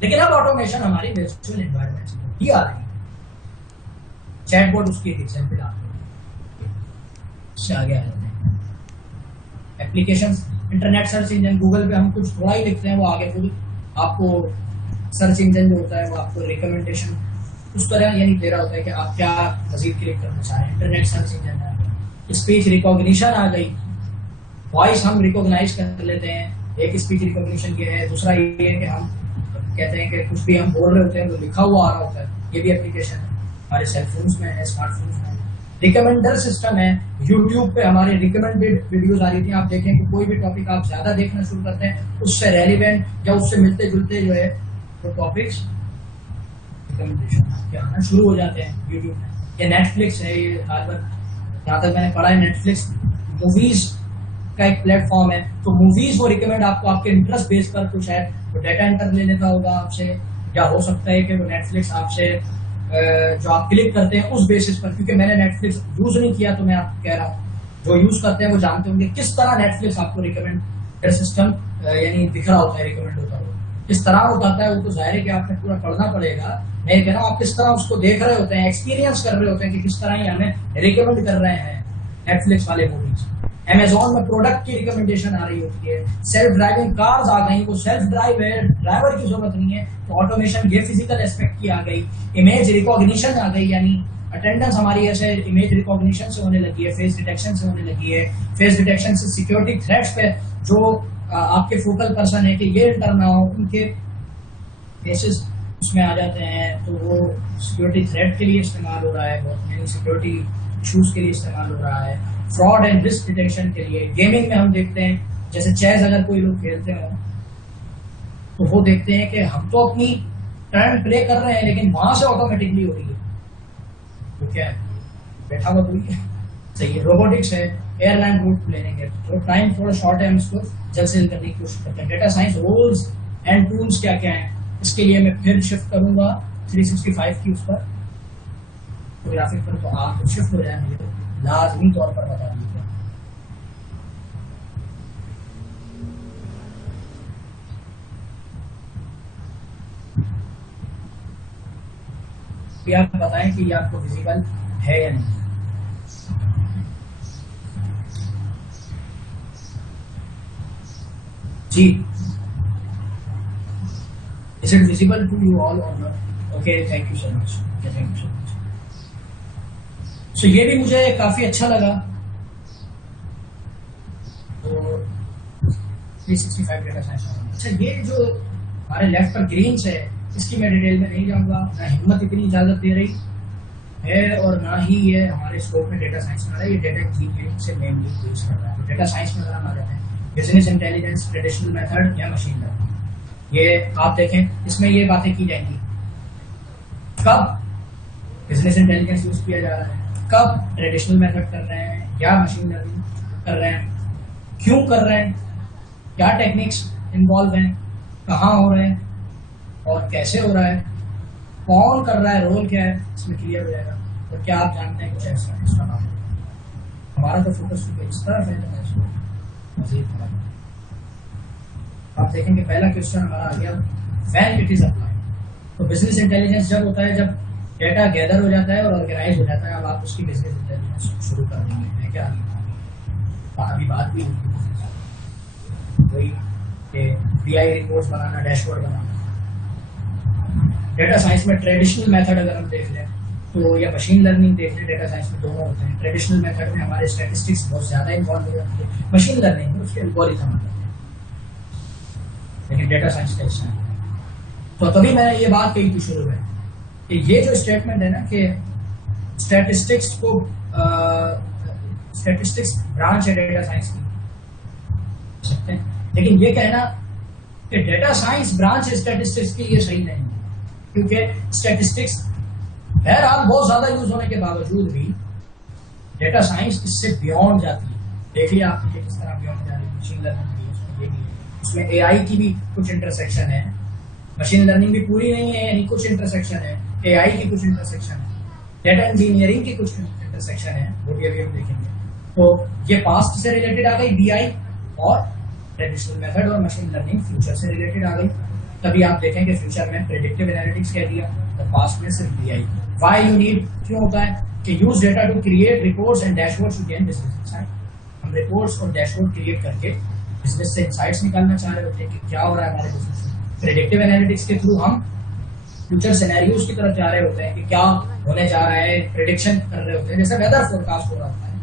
लेकिन अब ऑटोमेशन हमारी वर्चुअल एनवायरनमेंट से ही आ रही है। चैटबॉट उसकी एक एग्जांपल आपको इससे आगे आ जाते हैं। Applications, internet search engine, Google पे हम कुछ थोड़ा ही लिखते हैं वो आगे खुद आपको सर्च इंजन जो होता है वो आपको रिकमेंडेशन उस तरह यानी दे रहा होता है कि आप क्या मजीद क्लिक करना चाह रहे हैं। इंटरनेट सर्च इंजन है। स्पीच रिकॉग्निशन आ गई, वॉइस हम रिकॉग्नाइज कर लेते हैं, एक स्पीच रिकॉग्निशन ये है। दूसरा ये है कि हम कहते हैं कि कुछ भी हम बोल रहे होते हैं तो लिखा हुआ आ रहा होता है, ये भी एप्लीकेशन है, हमारे सेलफोन्स में है, स्मार्टफोन्स में। रिकमेंडर सिस्टम है, यूट्यूब पे हमारे रिकमेंडेड वीडियोस आ रही थी, आप देखें कि कोई भी टॉपिक आप ज्यादा देखना शुरू करते हैं उससे रेलिवेंट या उससे मिलते जुलते जो है वो टॉपिक्स रिकमेंडेशन आपके आना शुरू हो जाते हैं यूट्यूब में। ये नेटफ्लिक्स है, ये जहाँ तक मैंने पढ़ा है नेटफ्लिक्स मूवीज का एक प्लेटफॉर्म है, तो मूवीज वो रिकमेंड आपको आपके इंटरेस्ट बेस पर कुछ है तो डेटा एंटर ले लेता होगा आपसे, या हो सकता है कि वो नेटफ्लिक्स आपसे जो आप क्लिक करते हैं उस बेसिस पर, क्योंकि मैंने नेटफ्लिक्स यूज नहीं किया तो मैं आपको कह रहा हूँ, जो यूज करते हैं वो जानते होंगे किस तरह नेटफ्लिक्स आपको रिकमेंड सिस्टम यानी दिख रहा होता है, रिकमेंड होता है किस तरह वो करता है, वो तो जाहिर है कि आपने पूरा पढ़ना पड़ेगा। मैं कह रहा हूँ आप किस तरह उसको देख रहे होते हैं, एक्सपीरियंस कर रहे होते हैं कि किस तरह ही हमें रिकमेंड कर रहे हैं नेटफ्लिक्स वाले मूवीज। अमेजोन में प्रोडक्ट की रिकमेंडेशन आ रही होती है, सेल्फ ड्राइविंग कार्स आ गई, वो सेल्फ ड्राइव है, ड्राइवर की जरूरत नहीं है, तो ऑटोमेशन ये फिजिकल एस्पेक्ट की आ गई। इमेज रिकॉग्निशन आ गई, यानी अटेंडेंस हमारी ऐसे इमेज रिकॉग्निशन से होने लगी है, फेस डिटेक्शन से होने लगी है। फेस डिटेक्शन से सिक्योरिटी थ्रेट्स पे जो आपके फोकल पर्सन है कि ये इंटर ना हो, उनके केसेस उसमें आ जाते हैं, तो वो सिक्योरिटी थ्रेट के लिए इस्तेमाल हो रहा है, बहुत सिक्योरिटी इशूज के लिए इस्तेमाल हो रहा है, फ्रॉड एंड रिस्क डिटेक्शन के लिए। गेमिंग में हम देखते हैं जैसे चेस अगर कोई लोग खेलते हो तो वो देखते हैं कि हम तो अपनी टर्न प्ले कर रहे हैं लेकिन वहां से ऑटोमेटिकली हो रही है, तो क्या है बैठा हुआ कोई है, सही है। रोबोटिक्स है, एयरलाइन रूट प्लानिंग है, तो टाइम थोड़ा शॉर्ट है, हम इसको जल्द से जल्द करने की कोशिश करते हैं। Data science roles and tools क्या क्या है, इसके लिए मैं फिर शिफ्ट करूंगा 365 की उस पर ग्राफिक पर, तो आप शिफ्ट हो जाए मुझे लाजमी तौर पर बता दीजिए। कि आप बताएं कि ये आपको विजिबल है या नहीं। जी, is it visible to you all और not? Okay, thank you so much, thank you so much. So ये भी मुझे काफी अच्छा लगा। तो 365 डेटा साइंस। अच्छा, ये जो हमारे लेफ्ट पर ग्रीन्स है इसकी मैं डिटेल में नहीं जाऊंगा, ना हिम्मत इतनी इजाजत दे रही है और ना ही ये हमारे स्कोप में डेटा साइंस में आ रहा है। ये डेटा इंजीनियरिंग से मेनली यूज कर रहा है। तो डेटा साइंस में अगर हम आ जाते हैं, बिजनेस इंटेलिजेंस, ट्रेडिशनल मेथड या मशीन लर्निंग, ये आप देखें इसमें ये बातें की जाएंगी। कब बिजनेस इंटेलिजेंस यूज किया जा रहा है, कब ट्रेडिशनल मेथड कर रहे हैं या मशीन लर्निंग कर रहे हैं, क्यों कर रहे हैं, क्या टेक्निक्स इन्वॉल्व हैं, कहाँ हो रहे हैं और कैसे हो रहा है, कौन कर रहा है, रोल क्या है, इसमें क्लियर हो जाएगा। और क्या आप जानते हैं कुछ एक्स्ट्रा बात? हमारा तो फोकस इस तरफ है, तो मैं इसको मजीद थोड़ा आप देखेंगे पहला क्वेश्चन हमारा आ गया व्हेन इट इज अप्लाइड। तो बिजनेस इंटेलिजेंस जब होता है जब डेटा गैदर हो जाता है और ऑर्गेनाइज हो जाता है, अब आप उसकी बिजनेस इंटेलिजेंस शुरू कर देंगे। है क्या अभी बात भी वही कि बीआई रिपोर्ट्स बनाना, डैशबोर्ड बनाना। डेटा साइंस में ट्रेडिशनल मेथड अगर हम देख लें तो या मशीन लर्निंग देख लें, डेटा साइंस में दोनों होते हैं। ट्रेडिशनल मेथड में हमारे स्टैटिस्टिक्स बहुत ज़्यादा इन्वॉल्व हो जाती है, मशीन लर्निंग में उसके एल्गोरिथम होते हैं, लेकिन डेटा साइंस का हिस्सा है। तो तभी मैंने ये बात कही थी शुरू में कि ये जो स्टेटमेंट है ना कि स्टैटिस्टिक्स को स्टैटिस्टिक्स ब्रांच है डेटा साइंस की सकते हैं, लेकिन ये कहना कि डेटा साइंस ब्रांच है स्टैटिस्टिक्स की, ये सही नहीं है। क्योंकि स्टैटिस्टिक्स बहरहाल बहुत ज्यादा यूज होने के बावजूद भी डेटा साइंस इससे बियॉन्ड जाती है। देखिए आप किस तरह बियॉन्ड जा रही है। मशीन लर्निंग भी उसमें ये भी है, उसमें एआई की भी कुछ इंटरसेक्शन है। मशीन लर्निंग भी पूरी नहीं है, यानी कुछ इंटरसेक्शन है। एआई की कुछ इंटरसेक्शन है, डेटा इंजीनियरिंग की कुछ इंटरसेक्शन है, वो भी अभी हम देखेंगे। तो ये पास्ट से रिलेटेड आ गई बीआई, और ट्रेडिशनल मेथड और मशीन लर्निंग फ्यूचर से रिलेटेड आ गई। तभी आप देखेंगे फ्यूचर में प्रेडिक्टिव एनालिटिक्स कह दिया, तो पास्ट में सिर्फ बीआई। व्हाई यू नीड, क्यों होता है कि use data to create reports and dashboards to gain business insight. हम रिपोर्ट्स और डैशबोर्ड क्रिएट करके बिजनेस से इनसाइट्स निकालना चाह रहे होते हैं कि क्या हो रहा है हमारे बिजनेस में। प्रेडिक्टिव एनालिटिक्स के थ्रू हम फ्यूचर सिनेरियोज की तरफ जा रहे होते हैं कि क्या होने जा रहा है, प्रेडिक्शन कर रहे होते हैं, जैसे वेदर फोरकास्ट हो रहा होता है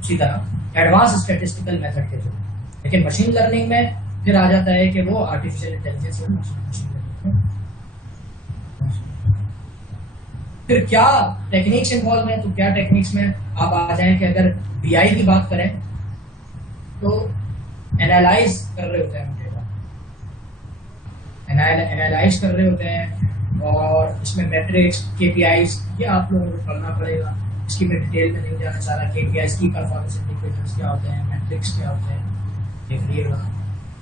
उसी तरह एडवांस स्टैटिस्टिकल मेथड के थ्रू। लेकिन मशीन लर्निंग में फिर आ जाता है कि वो आर्टिफिशियल इंटेलिजेंस और मशीन लर्निंग। फिर क्या टेक्निक्स इन्वॉल्व है, तो क्या टेक्निक्स में आप आ जाएं कि अगर बीआई की बात करें तो एनालाइज कर रहे होते हैं हम डेटा, एनालाइज कर रहे होते हैं, और इसमें मैट्रिक्स, केपीआईज, ये आप लोगों को पढ़ना पड़ेगा। इसकी मैं डिटेल में नहीं जाना चाह रहा। केपीआईज की परफॉर्मेंस इंडिकेटर्स क्या होते हैं, मैट्रिक्स क्या होते हैं, देखिएगा।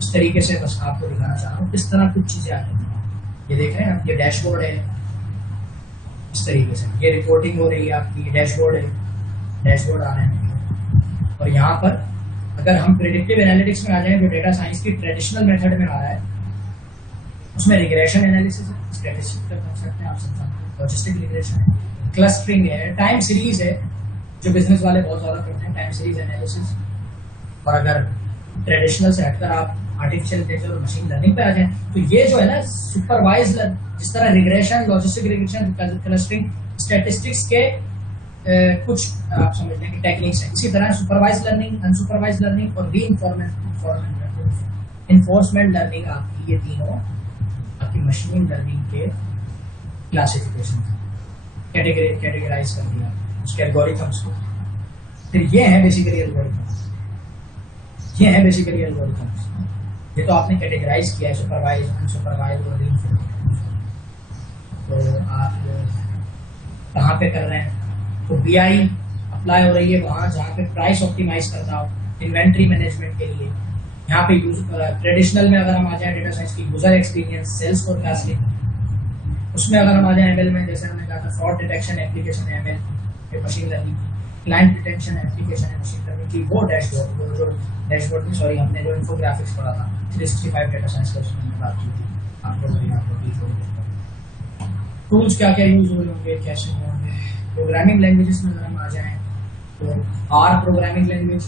इस तरीके से बस आपको दिखाना चाह रहा हूँ किस तरह कुछ चीजें आ रही हैं। ये देख रहे हैं आप, ये डैशबोर्ड है, इस तरीके से ये रिपोर्टिंग हो रही है आपकी, ये डैशबोर्ड है, डैशबोर्ड आ रहे हैं। और यहाँ पर अगर हम प्रेडिक्टिव एनालिटिक्स में आ जाएं, जो डेटा साइंस की ट्रेडिशनल मेथड में आ रहा है, उसमें रिग्रेशन एनालिसिस है, स्टैटिस्टिकल कंसेप्ट है, आप समझते, लॉजिस्टिक रिग्रेशन है, क्लस्टरिंग है, टाइम सीरीज है, जो बिजनेस वाले बहुत ज्यादा करते हैं, टाइम सीरीज एनालिसिस। और अगर ट्रेडिशनल से हटकर आप आर्टिफिशियल इंटेलिजेंस और मशीन लर्निंग पे आ जाएं, तो ये जो है ना सुपरवाइज, जिस तरह regression, logistic regression, clustering, statistics के कुछ आप समझ लें कि टेक्निक्स हैं। इसी तरह सुपरवाइज लर्निंग, अनसुपरवाइज लर्निंग और इन्फोर्समेंट लर्निंग, आपकी ये तीनों आपकी मशीन लर्निंग के क्लासिफिकेशन कैटेगराइज कर दिया उसके एल्गोरिथम्स को। फिर ये है बेसिकली एल्गोरिथम्स, ये है बेसिकली एल्गोरिथम्स। ये तो आपने कैटेगराइज किया है सुपरवाइज, अनसुपरवाइज और रीइंफोर्समेंट। तो आप कहाँ पे कर रहे हैं, तो बीआई अप्लाई हो रही है वहाँ जहाँ पे प्राइस ऑप्टिमाइज करना हो, इन्वेंट्री मैनेजमेंट के लिए। यहाँ पे ट्रेडिशनल में अगर हम आ जाए डेटा साइंस की यूजर एक्सपीरियंस, सेल्स फोरकास्टिंग, उसमें अगर हम आ जाए एमएल में, जैसे हमने कहा था फ्रॉड डिटेक्शन एप्लीकेशन है एमएल मशीन लर्निंग की, क्लाइंट रिटेंशन एप्लीकेशन है मशीन लर्निंग की, वो डैशबोर्ड सॉरी हमने जो इन्फोग्राफिक्स पढ़ा था 365 डेटा साइंस का, उसमें बात की थी आपको। टूल्स क्या क्या यूज हो रहे होंगे, कैसे होंगे। प्रोग्रामिंग लैंग्वेजेस में अगर हम आ जाएं तो R programming language,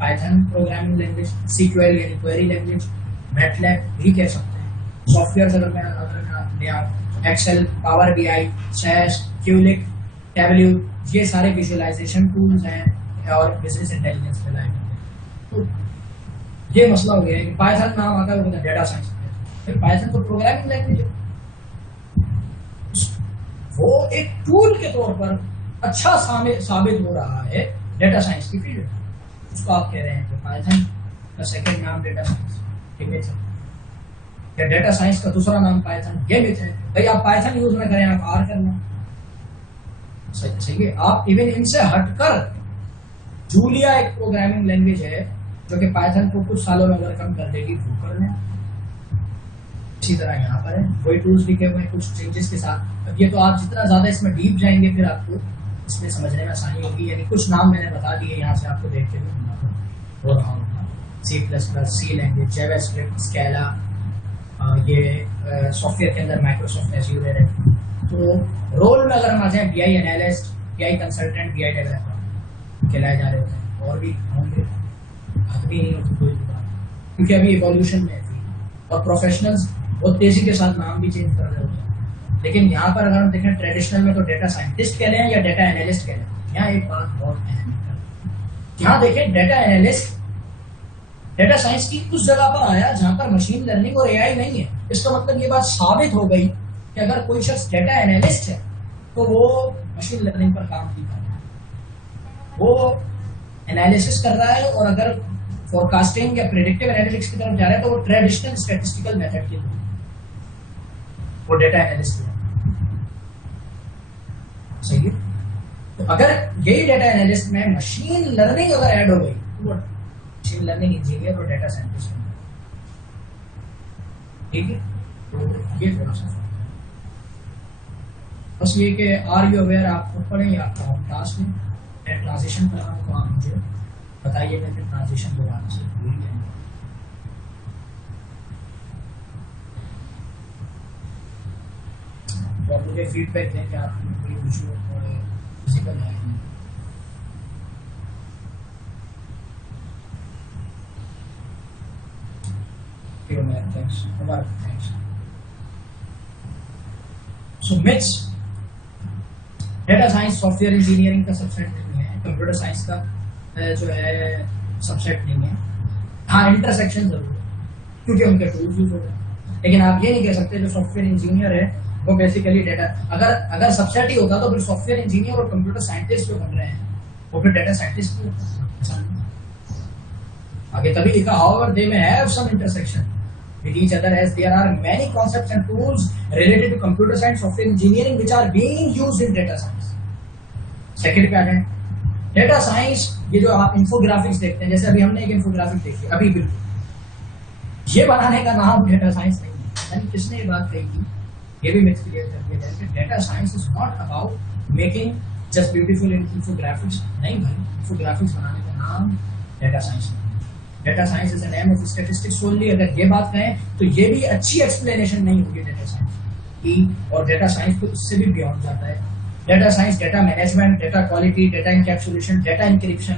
Python programming language, SQL यानी क्वेरी लैंग्वेज, मैटलैब भी कह सकते हैं। सॉफ्टवेयर अगर Excel, Power BI, SAS, Qlik, Tableau, ये सारे विजुअलाइजेशन टूल्स हैं और बिजनेस इंटेलिजेंस में लाए हैं। तो ये मसला हो गया है कि पाइथन नाम आता है डेटा साइंस, फिर पाइथन तो प्रोग्रामिंग लैंग्वेज है, वो एक टूल के तौर पर अच्छा साबित हो रहा है डेटा साइंस की फील्ड में। उसको आप कह रहे हैं कि पाइथन का सेकंड नाम डेटा साइंस, ठीक है, या डेटा साइंस का दूसरा नाम पाइथन, ये मिथ है। भाई आप पाइथन यूज ना करें, आप आर करना सही है। आप इवन इनसे हटकर जूलिया एक प्रोग्रामिंग लैंग्वेज है जो कि पाइथन को कुछ सालों में अगर कम कर देगी, वो कर लें। इसी तरह यहाँ पर है, वही टूल्स लिखे हुए हैं कुछ चेंजेस के साथ। अब ये तो आप जितना ज्यादा इसमें डीप जाएंगे फिर आपको इसमें समझने में आसानी होगी। यानी कुछ नाम मैंने बता दिए, यहाँ से आपको देख के भी हो रहा होगा। C++, सी लैंग्वेज, जावास्क्रिप्ट, स्केला, ये सॉफ्टवेयर के अंदर माइक्रोसॉफ्ट एज्यूर है। तो रोल में अगर हम आ जाए, BI analyst, BI consultant, BI developer कहलाए जा रहे होते हैं। और भी होंगे, आदमी नहीं होती कोई भी बात, क्योंकि अभी इवोल्यूशन में है और प्रोफेशनल्स बहुत तेजी के साथ नाम भी चेंज कर रहे होते हैं। लेकिन यहाँ पर अगर हम देखें ट्रेडिशनल में तो डेटा साइंटिस्ट कह लें या डेटा एनालिस्ट कह लें, यहाँ एक बात बहुत अहम है। यहाँ देखें डेटा एनालिस्ट डेटा साइंस की उस जगह पर आया जहां पर मशीन लर्निंग और AI नहीं है। इसका मतलब ये बात साबित हो गई कि अगर कोई शख्स डेटा एनालिस्ट है तो वो मशीन लर्निंग पर काम नहीं कर रहा है, वो एनालिसिस कर रहा है। और अगर फोरकास्टिंग या प्रेडिक्टिव एनालिटिक्स की तरफ जा रहा है तो वो ट्रेडिशनल स्टैटिस्टिकल मेथड के लिए वो डेटा एनालिस्ट है। सही है। तो अगर यही डेटा एनालिस्ट में मशीन लर्निंग अगर ऐड हो गई तो वो मशीन लर्निंग इंजीनियर और डेटा साइंटिस्ट है। ठीक है। तो ये थोड़ा सा बस ये कि आर यू अवेयर, आप खुद पढ़ें या आपका होम टास्क में। मैं ट्रांजिशन कर रहा हूँ तो आप मुझे बताइए मैंने ट्रांजिशन दोबारा से भूल गया। तो आप मुझे फीडबैक दें कि आप पूरी विजुअल और फिजिकल है। Thanks. So myths, data science software engineering का सबसेट नहीं है, कंप्यूटर साइंस का जो है सबसेट नहीं है। हाँ, इंटरसेक्शन जरूर है क्योंकि उनके टूल्स यूज हो रहे हैं। लेकिन आप ये नहीं कह सकते जो सॉफ्टवेयर इंजीनियर है वो बेसिकली डेटा, अगर सबसेट ही होता तो फिर सॉफ्टवेयर इंजीनियर और कंप्यूटर साइंटिस्ट जो बन रहे हैं वो फिर डेटा साइंटिस्ट भी होता। आगे तभी लिखा, however they may have some intersection with each other as there are many concepts and tools related to computer science, software engineering which are being used in data science. Second पे आ जाए, डेटा साइंस, ये जो आप इंफोग्राफिक्स देखते हैं, जैसे अभी हमने एक इंफोग्राफिक देखी अभी, बिल्कुल ये बनाने का नाम डेटा साइंस नहीं है। यानी किसने ये बात कही थी, ये भी मिथ क्लियर कर दिया जाए कि data science is not about making just beautiful infographics. नहीं भाई, इंफोग्राफिक्स बनाने का नाम डेटा साइंस नहीं। Data science is a name of statistics only. अगर ये बात कहें तो ये भी अच्छी एक्सप्लेनेशन नहीं होगी डेटा साइंस की। और डेटा साइंस तो इससे भी बियॉन्ड जाता है। Data science data management, data quality, data encapsulation, data encryption,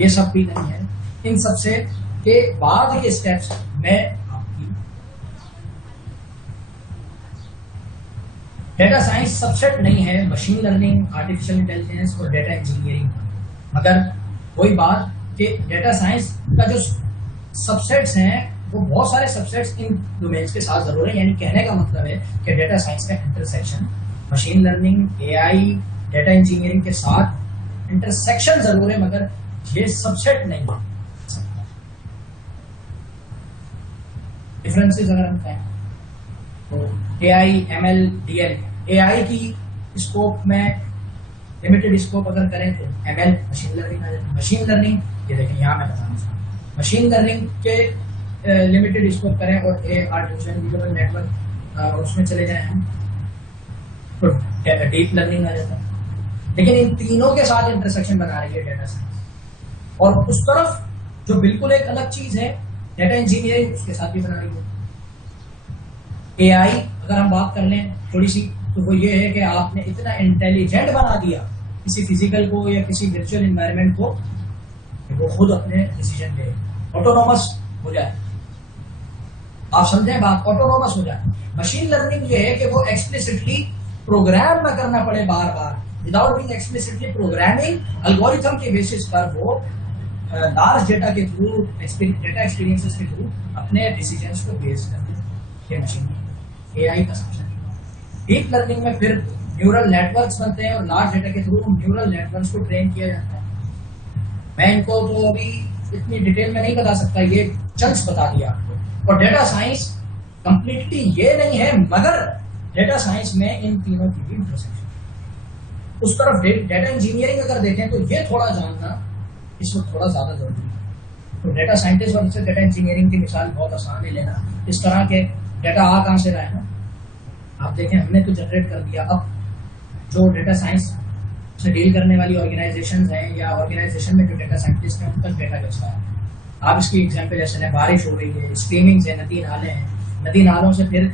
ये सब भी नहीं है। इन सबसे के बाद के स्टेप्स में आपकी डेटा साइंस सबसेट नहीं है मशीन लर्निंग, आर्टिफिशियल इंटेलिजेंस और डेटा इंजीनियरिंग। अगर कोई बात कि डेटा साइंस का जो सबसेट्स हैं वो बहुत सारे सबसेट्स इन डोमेन्स के साथ जरूर है। यानी कहने का मतलब है कि डेटा साइंस का intersection machine learning, AI, data engineering के साथ इंटरसेक्शन जरूर है, मगर ये सबसेट नहीं है। डिफरेंसेस अगर हम कहें तो AI, ML, DL, AI की स्कोप में लिमिटेड स्कोप अगर करें तो ML मशीन लर्निंग आ जाती है। मशीन लर्निंग, ये देखें यहाँ मैं बताना चाहता हूँ, मशीन लर्निंग के लिमिटेड स्कोप करें और आर्टिफिशियल न्यूरल नेटवर्क उसमें चले जाए हम तो डीप लर्निंग आ जाता है। लेकिन इन तीनों के साथ इंटरसेक्शन बना रही है डेटा साइंस। और उस तरफ जो बिल्कुल एक अलग चीज है डेटा इंजीनियरिंग, उसके साथ भी बना रही है। AI अगर हम बात कर लें थोड़ी सी तो वो ये है कि आपने इतना इंटेलिजेंट बना दिया किसी फिजिकल को या किसी वर्चुअल एनवायरनमेंट को कि वो खुद अपने डिसीजन ले, ऑटोनोमस हो जाए। आप समझें बात, ऑटोनोमस हो जाए। मशीन लर्निंग ये है कि वो एक्सप्लिसिटली प्रोग्राम ना करना पड़े बार बार, without being explicitly programming, algorithm के बेसिस पर वो लार्ज डेटा के थ्रू, डेटा एक्सपीरियंसेस के थ्रू अपने डिसीजंस को बेस करते हैं। मशीन AI का सबसे डीप लर्निंग में फिर न्यूरल नेटवर्क्स बनते हैं और लार्ज डेटा के थ्रू न्यूरल नेटवर्क्स को ट्रेन किया जाता है। मैं इनको तो अभी इतनी डिटेल में नहीं बता सकता, ये चंक्स बता दिया आपको। और डेटा साइंस कंप्लीटली ये नहीं है, मगर डेटा साइंस में इन तीनों की भी इंटरसेक्शन। उस तरफ डेटा इंजीनियरिंग अगर देखें तो ये थोड़ा जानना इस वक्त थोड़ा ज्यादा जरूरी है। तो डेटा साइंटिस्ट और डेटा इंजीनियरिंग की मिसाल बहुत आसान है लेना। इस तरह के डेटा आ कहां से रहा है ना, आप देखें हमने तो जनरेट कर दिया। अब जो डेटा साइंस से डील करने वाली ऑर्गेनाइजेशन हैं या ऑर्गेनाइजेशन में जो डेटा साइंटिस्ट हैं उन तक डेटा कैसा है। आप इसकी एग्जाम्पल जैसे बारिश हो रही है, स्ट्रीमिंग है, नदी नाले हैं, नदी नालों से फिर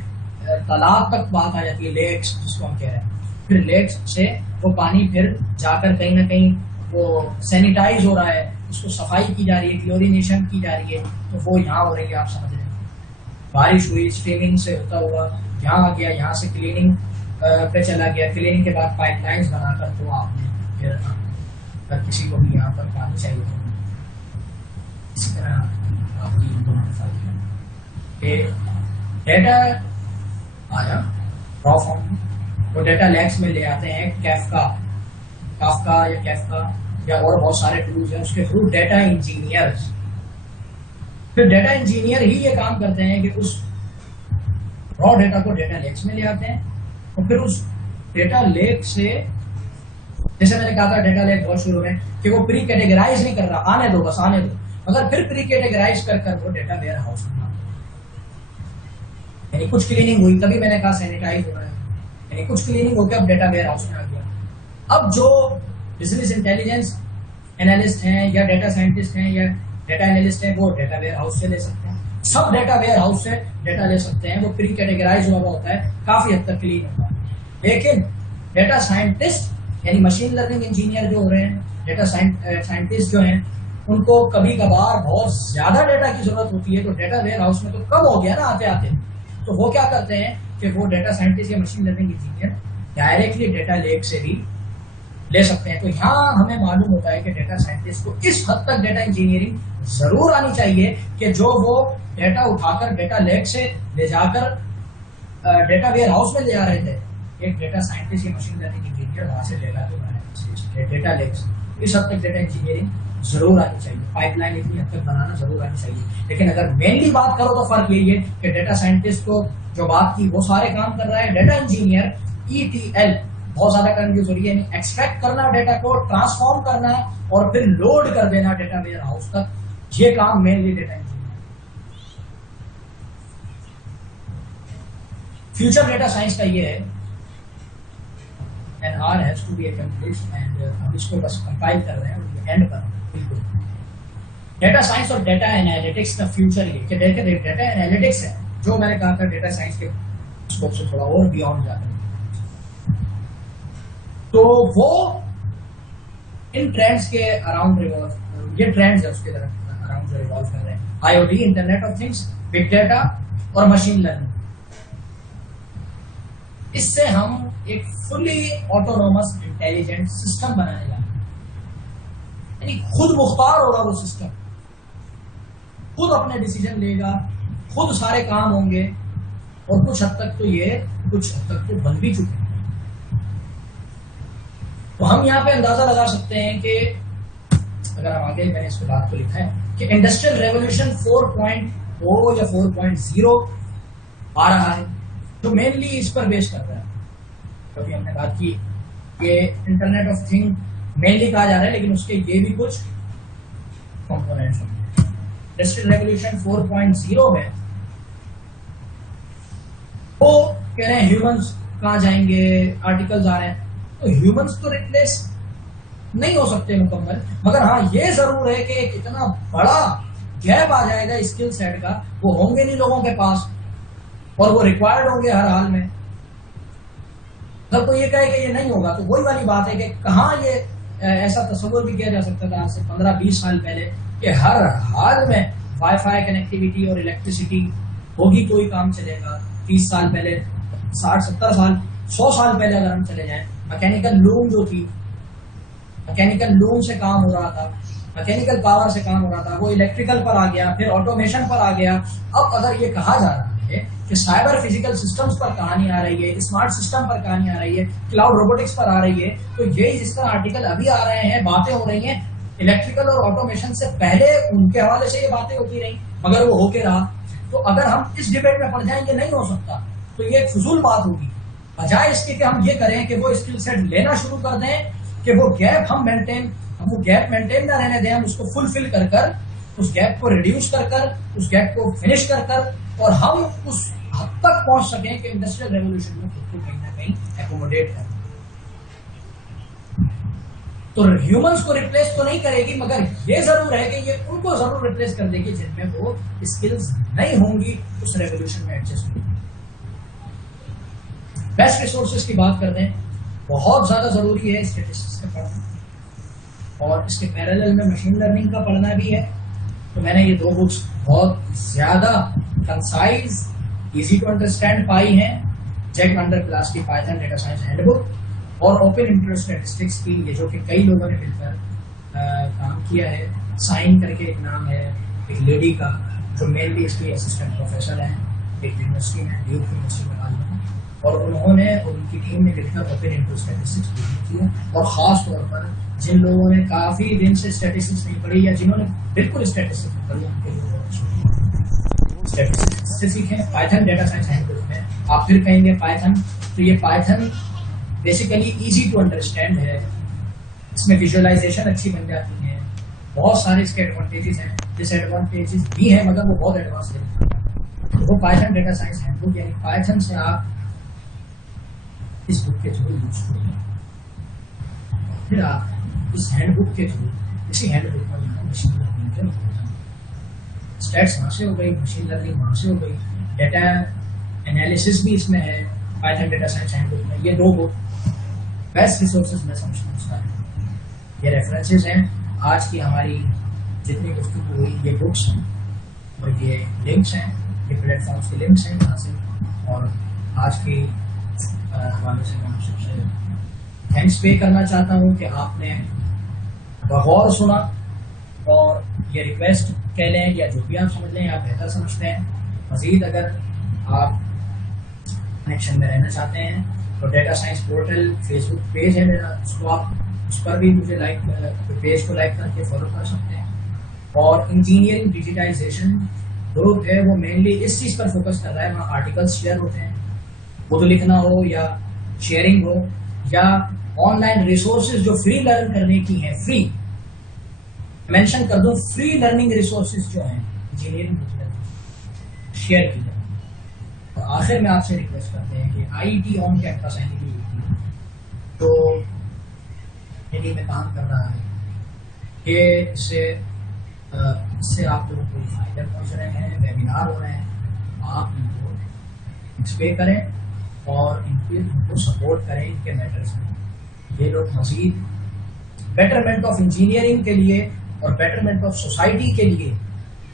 तालाब तक बात आ जाती है, लेक्स जिसको हम कह रहे हैं, फिर लेक्स से वो पानी फिर जाकर कहीं ना कहीं वो सैनिटाइज हो रहा है, उसको सफाई की जा रही है, क्लोरिनेशन की जा रही है, तो वो यहाँ हो रही है। आप समझ रहे हैं, बारिश हुई, स्ट्रीमिंग से होता हुआ यहाँ आ गया, यहाँ से क्लीनिंग पे चला गया, क्लीनिंग के बाद पाइपलाइंस बनाकर तो आपने फिर अगर किसी को भी यहाँ पर पानी चाहिए तो इस तरह आपकी डेटा आया रॉ फॉर्म में, तो डेटा लेक्स में ले आते हैं काफका या कैफका या और बहुत सारे टूल्स हैं, उसके थ्रू डेटा इंजीनियर्स, फिर डेटा इंजीनियर ही ये काम करते हैं कि उस रॉ डेटा को डेटा लेक्स में ले आते हैं और फिर उस डेटा लेक से, जैसे मैंने कहा था डेटा लेक बहुत शुरू में कि वो प्री कैटेगराइज नहीं कर रहा, आने दो बस आने दो, मगर फिर प्री कैटेगराइज कर वो डेटा वेयर हाउस में, यानी कुछ क्लीनिंग हुई तभी मैंने कहा सैनिटाइज हो रहा है, यानी कुछ क्लीनिंग होकर अब डेटा वेयर हाउस में आ गया। अब जो बिजनेस इंटेलिजेंस एनालिस्ट हैं या डेटा साइंटिस्ट हैं या डेटा एनालिस्ट हैं वो डेटा वेयर हाउस से ले सकते हैं, सब डेटा वेयर हाउस से डेटा ले सकते हैं, वो प्री कैटेगराइज हुआ होता है, काफी हद तक क्लीन होता है। लेकिन डेटा साइंटिस्ट यानी मशीन लर्निंग इंजीनियर जो हो रहे हैं, डेटा साइंटिस्ट जो हैं, उनको कभी कभार बहुत ज्यादा डेटा की जरूरत होती है, तो डेटा वेयर हाउस में तो कम हो गया ना आते आते, तो वो क्या करते हैं कि वो डेटा साइंटिस्ट या machine learning engineer directly data lake से भी ले सकते हैं। तो यहाँ हमें मालूम होता है कि डेटा साइंटिस्ट को इस हद तक डेटा इंजीनियरिंग जरूर आनी चाहिए कि जो वो डेटा उठाकर डेटा लेक से ले जाकर डेटा वेयर हाउस में ले जा रहे थे, एक डेटा साइंटिस्ट या मशीन लर्निंग इंजीनियर वहां से डेटा को बनाए डेटा लेक से, इस हद तक डेटा इंजीनियरिंग जरूर आनी चाहिए, पाइपलाइन इतनी हद तक बनाना जरूर आनी चाहिए। लेकिन अगर मेनली बात करो तो फर्क यही है कि डेटा साइंटिस्ट को जो बात की वो सारे काम कर रहा है, डेटा इंजीनियर ETL बहुत ज्यादा कंफ्यूज हो रही है, यानी एक्सट्रैक्ट करना डेटा को, ट्रांसफॉर्म करना और फिर लोड कर देना डेटा वेयर हाउस तक, ये काम mainly data engineer. Future data science का ये है, and R has to be accomplished, एंड हम इसको बस कंपाइल कर रहे हैं और एंड पर बिल्कुल। डेटा साइंस और डेटा एनालिटिक्स का फ्यूचर ये कि डेटा एनालिटिक्स है जो मैंने कहा था डेटा साइंस के स्कोप से थोड़ा और बियॉन्ड जाता है, तो वो इन ट्रेंड्स के अराउंड रिवॉल्व, ये ट्रेंड्स है उसके तरफ अराउंड रिवॉल्व कर रहे हैं, IoT, internet of things, big data और मशीन लर्निंग। इससे हम एक फुली ऑटोनोमस इंटेलिजेंट सिस्टम बनाने जा रहे हैं, यानी खुद मुख्तार होगा वो सिस्टम, खुद अपने डिसीजन लेगा, खुद सारे काम होंगे, और कुछ हद तक तो बन भी चुके हैं। तो हम यहाँ पे अंदाजा लगा सकते हैं कि अगर हम आगे, मैंने इस बात को लिखा है कि इंडस्ट्रियल रेवोल्यूशन 4.0 या 4.0 आ रहा है, जो मेनली इस पर बेस कर रहा है, क्योंकि हमने बात की कि इंटरनेट ऑफ थिंग मेनली कहा जा रहा है, लेकिन उसके ये भी कुछ कंपोनेंट्स होंगे। इंडस्ट्रियल रेवोल्यूशन 4.0 में वो कह रहे हैं ह्यूमंस कहाँ जाएंगे, आर्टिकल्स आ रहे हैं, तो ह्यूमंस तो रिप्लेस नहीं हो सकते मुकम्मल, मगर हाँ ये जरूर है कि एक इतना बड़ा गैप आ जाएगा स्किल सेट का, वो होंगे नहीं लोगों के पास और वो रिक्वायर्ड होंगे हर हाल में। अगर कोई ये कहे कि ये नहीं होगा तो वही वाली बात है कि कहाँ ये ऐसा तस्वीर भी किया जा सकता था आज से 15-20 साल पहले कि हर हाल में वाईफाई कनेक्टिविटी और इलेक्ट्रिसिटी होगी, कोई काम चलेगा। 30 साल पहले, 60-70 साल, 100 साल पहले अगर हम चले जाएं, मैकेनिकल लूम जो थी, मैकेनिकल लूम से काम हो रहा था, मैकेनिकल पावर से काम हो रहा था, वो इलेक्ट्रिकल पर आ गया, फिर ऑटोमेशन पर आ गया। अब अगर ये कहा जा रहा है कि साइबर फिजिकल सिस्टम्स पर कहानी आ रही है, स्मार्ट सिस्टम पर कहानी आ रही है, क्लाउड रोबोटिक्स पर आ रही है, तो ये जिस तरह आर्टिकल अभी आ रहे हैं, बातें हो रही हैं, इलेक्ट्रिकल और ऑटोमेशन से पहले उनके हवाले से ये बातें होती रही, मगर वो होके रहा। तो अगर हम इस डिबेट में पड़ जाएंगे नहीं हो सकता, तो ये एक फजूल बात होगी। बजाय इसके कि हम ये करें कि वो स्किल सेट लेना शुरू कर दें, कि वो गैप हम वो गैप मेंटेन ना रहने दें, हम उसको फुलफिल कर कर, उस गैप को रिड्यूस कर कर, उस गैप को फिनिश कर कर, और हम उस हद तक पहुंच सकें कि इंडस्ट्रियल रेवोल्यूशन में खुद को कहीं ना कहीं एकोमोडेट करें। तो ह्यूमंस को रिप्लेस तो नहीं करेगी, मगर ये जरूर है कि ये उनको जरूर रिप्लेस कर देगी जिनमें वो स्किल्स नहीं होंगी उस रेवोल्यूशन में एडजस्ट होगी। बेस्ट रिसोर्सेज की बात करते हैं, बहुत ज्यादा जरूरी है स्टैटिस्टिक्स का पढ़ना, और इसके पैरेलल में मशीन लर्निंग का पढ़ना भी है। तो मैंने ये दो बुक्स बहुत ज्यादा कंसाइज, इजी टू अंडरस्टैंड पाई हैं, जैक अंडर क्लास की पाइथन डेटा साइंस हैंडबुक और ओपन इंटरेस्ट स्टैटिस्टिक्स की, ये जो कि कई लोगों ने मिलकर काम किया है। साइन करके एक नाम है एक लेडी का, जो मेनली इसकी असिस्टेंट प्रोफेसर हैं एक यूनिवर्सिटी में, ड्यूक यूनिवर्सिटी में हाल में, और उन्होंने और उनकी टीम ने मिलकर ओपन इंटरेस्ट स्टैटिस्टिक्स किया। और खास तौर पर जिन लोगों ने काफी दिन से स्टैटिस्टिक्स नहीं पढ़ी या जिन्होंने बिल्कुल स्टैटिस्टिक्स नहीं पढ़ी, उनके लिए स्टैटिस्टिक्स से सीखें। पाइथन डेटा साइंस हैंडबुक में आप फिर कहेंगे पाइथन, तो ये Python basically easy to understand है, इसमें विजुअलाइजेशन अच्छी बन जाती है, बहुत सारे इसके एडवांटेजेस हैं, डिसएडवांटेजेस भी हैं, मगर वो बहुत एडवांस है। वो पाइथन डेटा साइंस हैंडबुक यानी पाइथन से आप इस बुक के थ्रू यूज करें, फिर आप इस हैंडबुक के थ्रू, इसी हैंडबुक में मशीन लर्निंग के स्टैट्स वहाँ से हो गई, मशीन लर्निंग वहाँ से हो गई, डेटा एनालिसिस भी इसमें है पाइथन डेटा साइंस हैंडबुक में। ये दो बुक बेस्ट रिसोर्सेज मैं समझता हूँ सारे। ये रेफरेंसेस हैं, आज की हमारी जितनी गुफ्तगू हुई ये बुक्स हैं और ये लिंक्स हैं, ये प्लेटफॉर्म्स के लिंक्स हैं यहाँ से। और आज की हवाले से मैं सबसे थैंक्स पे करना चाहता हूँ कि आपने बगौर सुना, और ये रिक्वेस्ट कह लें या जो भी आप समझ लें आप बेहतर समझते हैं। मज़ीद अगर आप कनेक्शन में रहना चाहते हैं तो data science portal Facebook page है मेरा, उसको आप उस पर भी मुझे पेज को लाइक करके फॉलो कर सकते हैं। और इंजीनियरिंग डिजिटाइजेशन ग्रुप है, वो मेनली इस चीज़ पर फोकस कर रहा है, वहाँ आर्टिकल्स शेयर होते हैं, वो तो लिखना हो या शेयरिंग हो या ऑनलाइन रिसोर्सेज जो फ्री लर्न करने की हैं, फ्री मेंशन कर दो, फ्री लर्निंग रिसोर्सेज जो हैं इंजीनियरिंग शेयर की जाए। तो आखिर में आपसे रिक्वेस्ट करते हैं कि आईटी ऑन कैंपस एनडी तो एनडी में काम कर रहा है कि इससे आप लोगों को फायदे पहुंच रहे हैं, वेबिनार हो रहे हैं, आप इनको एक्सप्लेन करें और इनको सपोर्ट करें इनके मैटर्स में। ये लोग मजीद बेटरमेंट ऑफ इंजीनियरिंग के लिए और बेटरमेंट ऑफ सोसाइटी के लिए,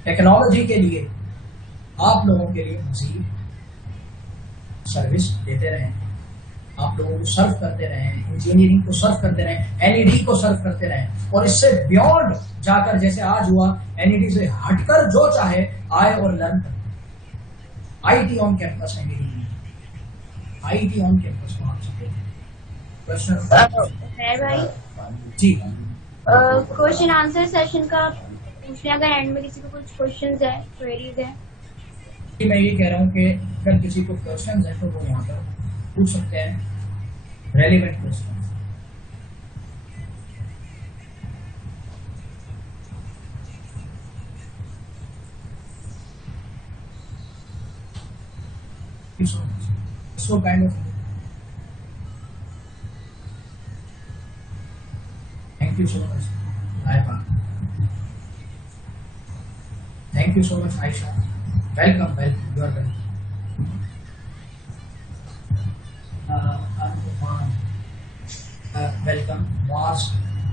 टेक्नोलॉजी के लिए, आप लोगों के लिए मजीद सर्विस देते रहें, आप लोगों को सर्व करते रहें, इंजीनियरिंग को सर्व करते रहें, एनईडी को सर्व करते रहें, और इससे बियॉन्ड जाकर जैसे आज हुआ एनईडी से हटकर जो चाहे आए और लर्न करें। IT on campus NED, IT on campus को आप सकते हैं। खैर भाई जी, क्वेश्चन आंसर सेशन का पूछने, अगर एंड में किसी को कुछ क्वेश्चंस है, क्वेरीज है। मैं ये कह रहा हूँ कि अगर किसी को क्वेश्चंस है तो वो यहाँ पर पूछ सकते हैं, relevant question. So kind of thank you so much, Aiba. Thank you so much, Aisha. Welcome. You are welcome. Welcome. Mars,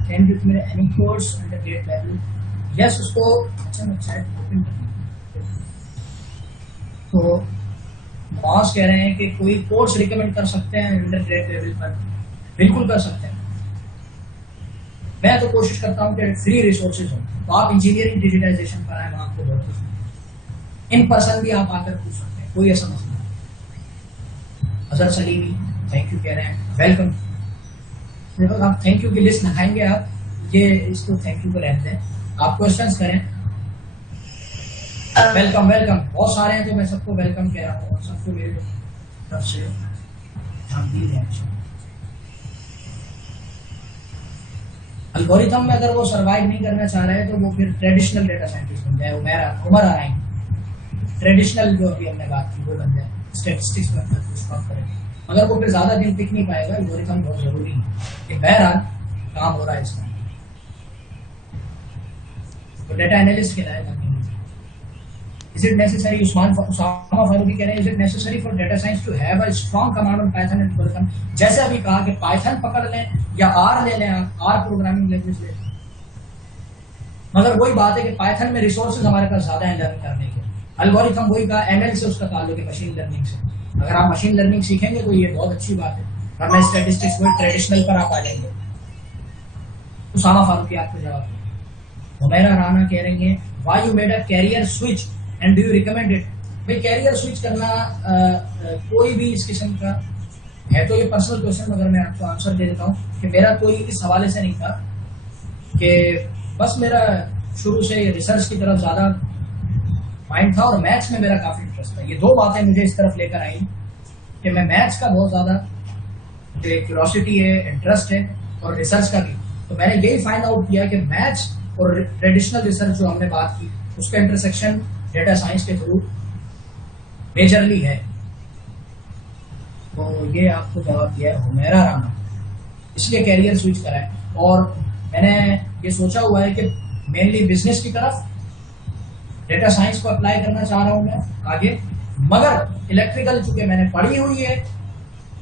can you give me any course at the grade level? Yes, उसको अच्छा मैं chat open करूँगा। तो मार्स कह रहे हैं कि कोई कोर्स रिकमेंड कर सकते हैं अंडर ग्रेड लेवल पर? बिल्कुल कर सकते हैं। मैं तो कोशिश करता हूँ कि फ्री रिसोर्सेज हो, तो आप इंजीनियरिंग डिजिटाइजेशन पर आए, वहाँ आपको बहुत कुछ, इन पर्सन भी आप आकर पूछ सकते हैं, कोई ऐसा मसला नहीं। अजहर सलीमी थैंक यू कह रहे हैं, वेलकम। आप थैंक यू की लिस्ट दिखाएंगे, आप ये इसको थैंक यू को रहते हैं, आप क्वेश्चंस करें। वेलकम, बहुत सारे हैं तो मैं सबको वेलकम कह रहा हूँ और सबको मेरे तरफ से दी है। एल्गोरिथम में अगर वो सर्वाइव नहीं करना चाह रहे हैं तो वो फिर ट्रेडिशनल डेटा साइंटिस्ट बन जाए, उमर आ रहे हैं, ट्रेडिशनल जो अभी हमने बात की वो बन जाए, स्टेटिस्टिक्स में अपना स्टॉप करेंगे, मगर वो फिर ज्यादा दिन टिक नहीं पाएगा। एल्गोरिथम बहुत जरूरी है कि बहरहाल काम हो रहा है इसका। तो डेटा एनालिस्ट कहलाएगा। Is it necessary? Usama Farooqui कह रहे हैं, is it necessary for data science to have a strong command on Python and Python? जैसे अभी कहा कि Python पकड़ लें या R ले लें, R प्रोग्रामिंग लैंग्वेज ले लें, मगर वही बात है कि Python में रिसोर्सेज हमारे पास ज्यादा है लर्न करने के। एल्गोरिथम वही का ML से उसका ताल्लुक है, मशीन लर्निंग से। अगर आप मशीन लर्निंग सीखेंगे तो ये बहुत अच्छी बात है, वरना स्टैटिस्टिक्स वही ट्रेडिशनल पर आप आ जाएंगे। उसामा फारूकी आपको जवाब दें। हुमैरा राना कह रही हैं, why you made a career switch and do you recommend it? भाई कैरियर स्विच करना कोई भी इस किस्म का है तो ये पर्सनल क्वेश्चन, मगर मैं आपको आंसर दे देता हूँ कि मेरा कोई इस हवाले से नहीं था कि बस मेरा शुरू से रिसर्च की तरफ ज्यादा माइंड था और मैथ्स में मेरा काफी इंटरेस्ट था। ये दो बातें मुझे इस तरफ लेकर आई कि मैं मैथ्स का बहुत ज्यादा क्यूरोसिटी है, इंटरेस्ट है, और रिसर्च का भी। तो मैंने यही फाइंड आउट किया कि मैथ्स और ट्रेडिशनल रिसर्च जो हमने बात की उसका इंटरसेक्शन डेटा साइंस के थ्रू मेजरली है। तो ये आपको जवाब दिया है हुमैरा राना, इसलिए कैरियर स्विच करा है। और मैंने ये सोचा हुआ है कि मेनली बिजनेस की तरफ डेटा साइंस को अप्लाई करना चाह रहा हूं मैं आगे, मगर इलेक्ट्रिकल चूंकि मैंने पढ़ी हुई है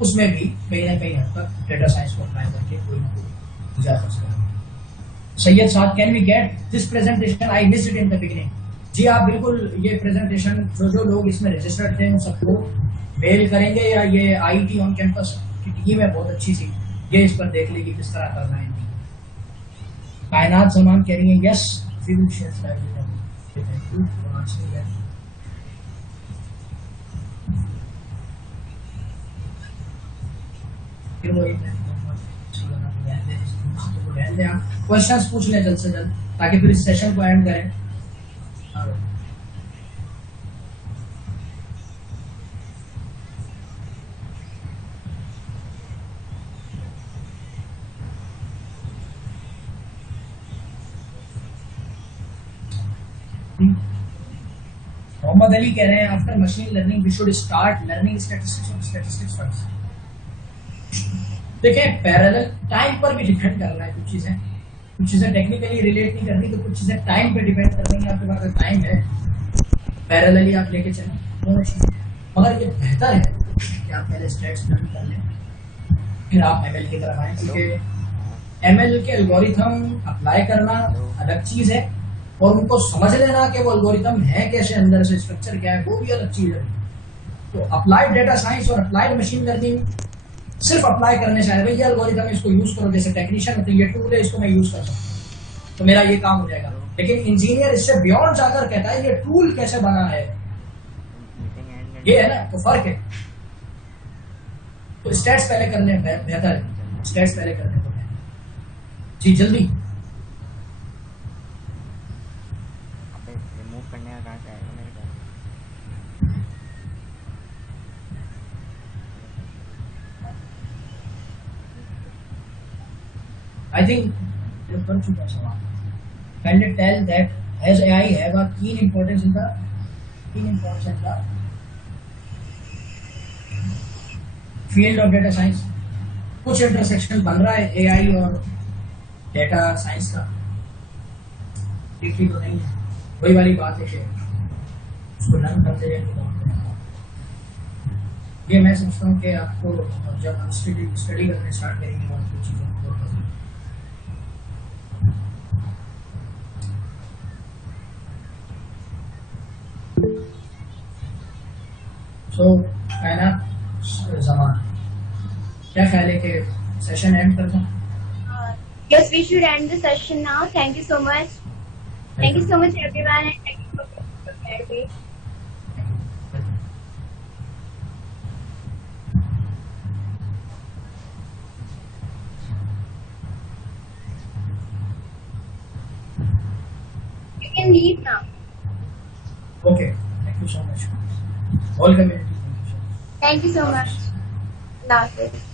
उसमें भी कहीं ना कहीं हद तक डेटा साइंस को अप्लाई करके कोई ना कोई जा सकता है। Syed sahab, can we get this presentation? I missed it in the beginning. जी आप बिल्कुल ये प्रेजेंटेशन जो लोग इसमें रजिस्टर्ड थे उन सबको मेल करेंगे, या ये आईटी ऑन कैंपस की टीम है बहुत अच्छी सी, ये इस पर देख लेगी किस तरह करना है। कायनात जमान कह रही है, yes we will share slide. Thank you for answering that. फिर वो क्वेश्चंस पूछ लें जल्द से जल्द ताकि फिर इस सेशन को एंड करें। मोहम्मद अली कह रहे हैं, after machine learning we should start learning statistics first. देखिए पैरेलल टाइम पर भी डिपेंड कर रहा है, कुछ चीजें टेक्निकली रिलेट नहीं करनी, तो कुछ चीजें टाइम पे डिपेंड कर रही हैं। आपके पास टाइम है पैरेलली आप लेके चलें दोनों चीजें, मगर ये बेहतर है कि आप पहले स्टैट्स लर्न कर लें फिर आप एमएल की तरफ आए, क्योंकि एमएल के एल्गोरिथम अप्लाई करना अलग चीज है और उनको समझ लेना कि वो एल्गोरिथम है कैसे, अंदर से स्ट्रक्चर क्या है, वो भी अलग चीज है। तो अप्लाइड डेटा साइंस और अप्लाइड मशीन लर्निंग सिर्फ अप्लाई करने से भैया एल्गोरिथम इसको यूज करो, जैसे टेक्नीशियन होते हैं ये टूल है इसको मैं यूज कर सकता हूँ तो मेरा ये काम हो जाएगा। लेकिन इंजीनियर इससे बियॉन्ड जाकर कहता है ये टूल कैसे बना है, ये है ना, तो फर्क है। तो स्टैट्स पहले करने बेहतर है, स्टैट्स पहले करने तो बेहतर। जी जल्दी I think kindly tell that as AI have a keen importance in the field of data science. कुछ इंटरसेक्शन बन रहा है AI और डेटा साइंस का, ठीक तो नहीं है, वही वाली बात है कि उसको लर्न करते रहेंगे। ये मैं समझता हूँ कि आपको जब हम स्टडी करने स्टार्ट करेंगे तो कुछ चीज़ों को जमान क्या ख्याल है कि सेशन एंड कर दूं? Yes, we should end the session now. Thank you so much. Thank you so much everyone, and thank you for clarity. You can leave now. Okay, thank you so much. All community. Thank you so much. Allah Hafiz.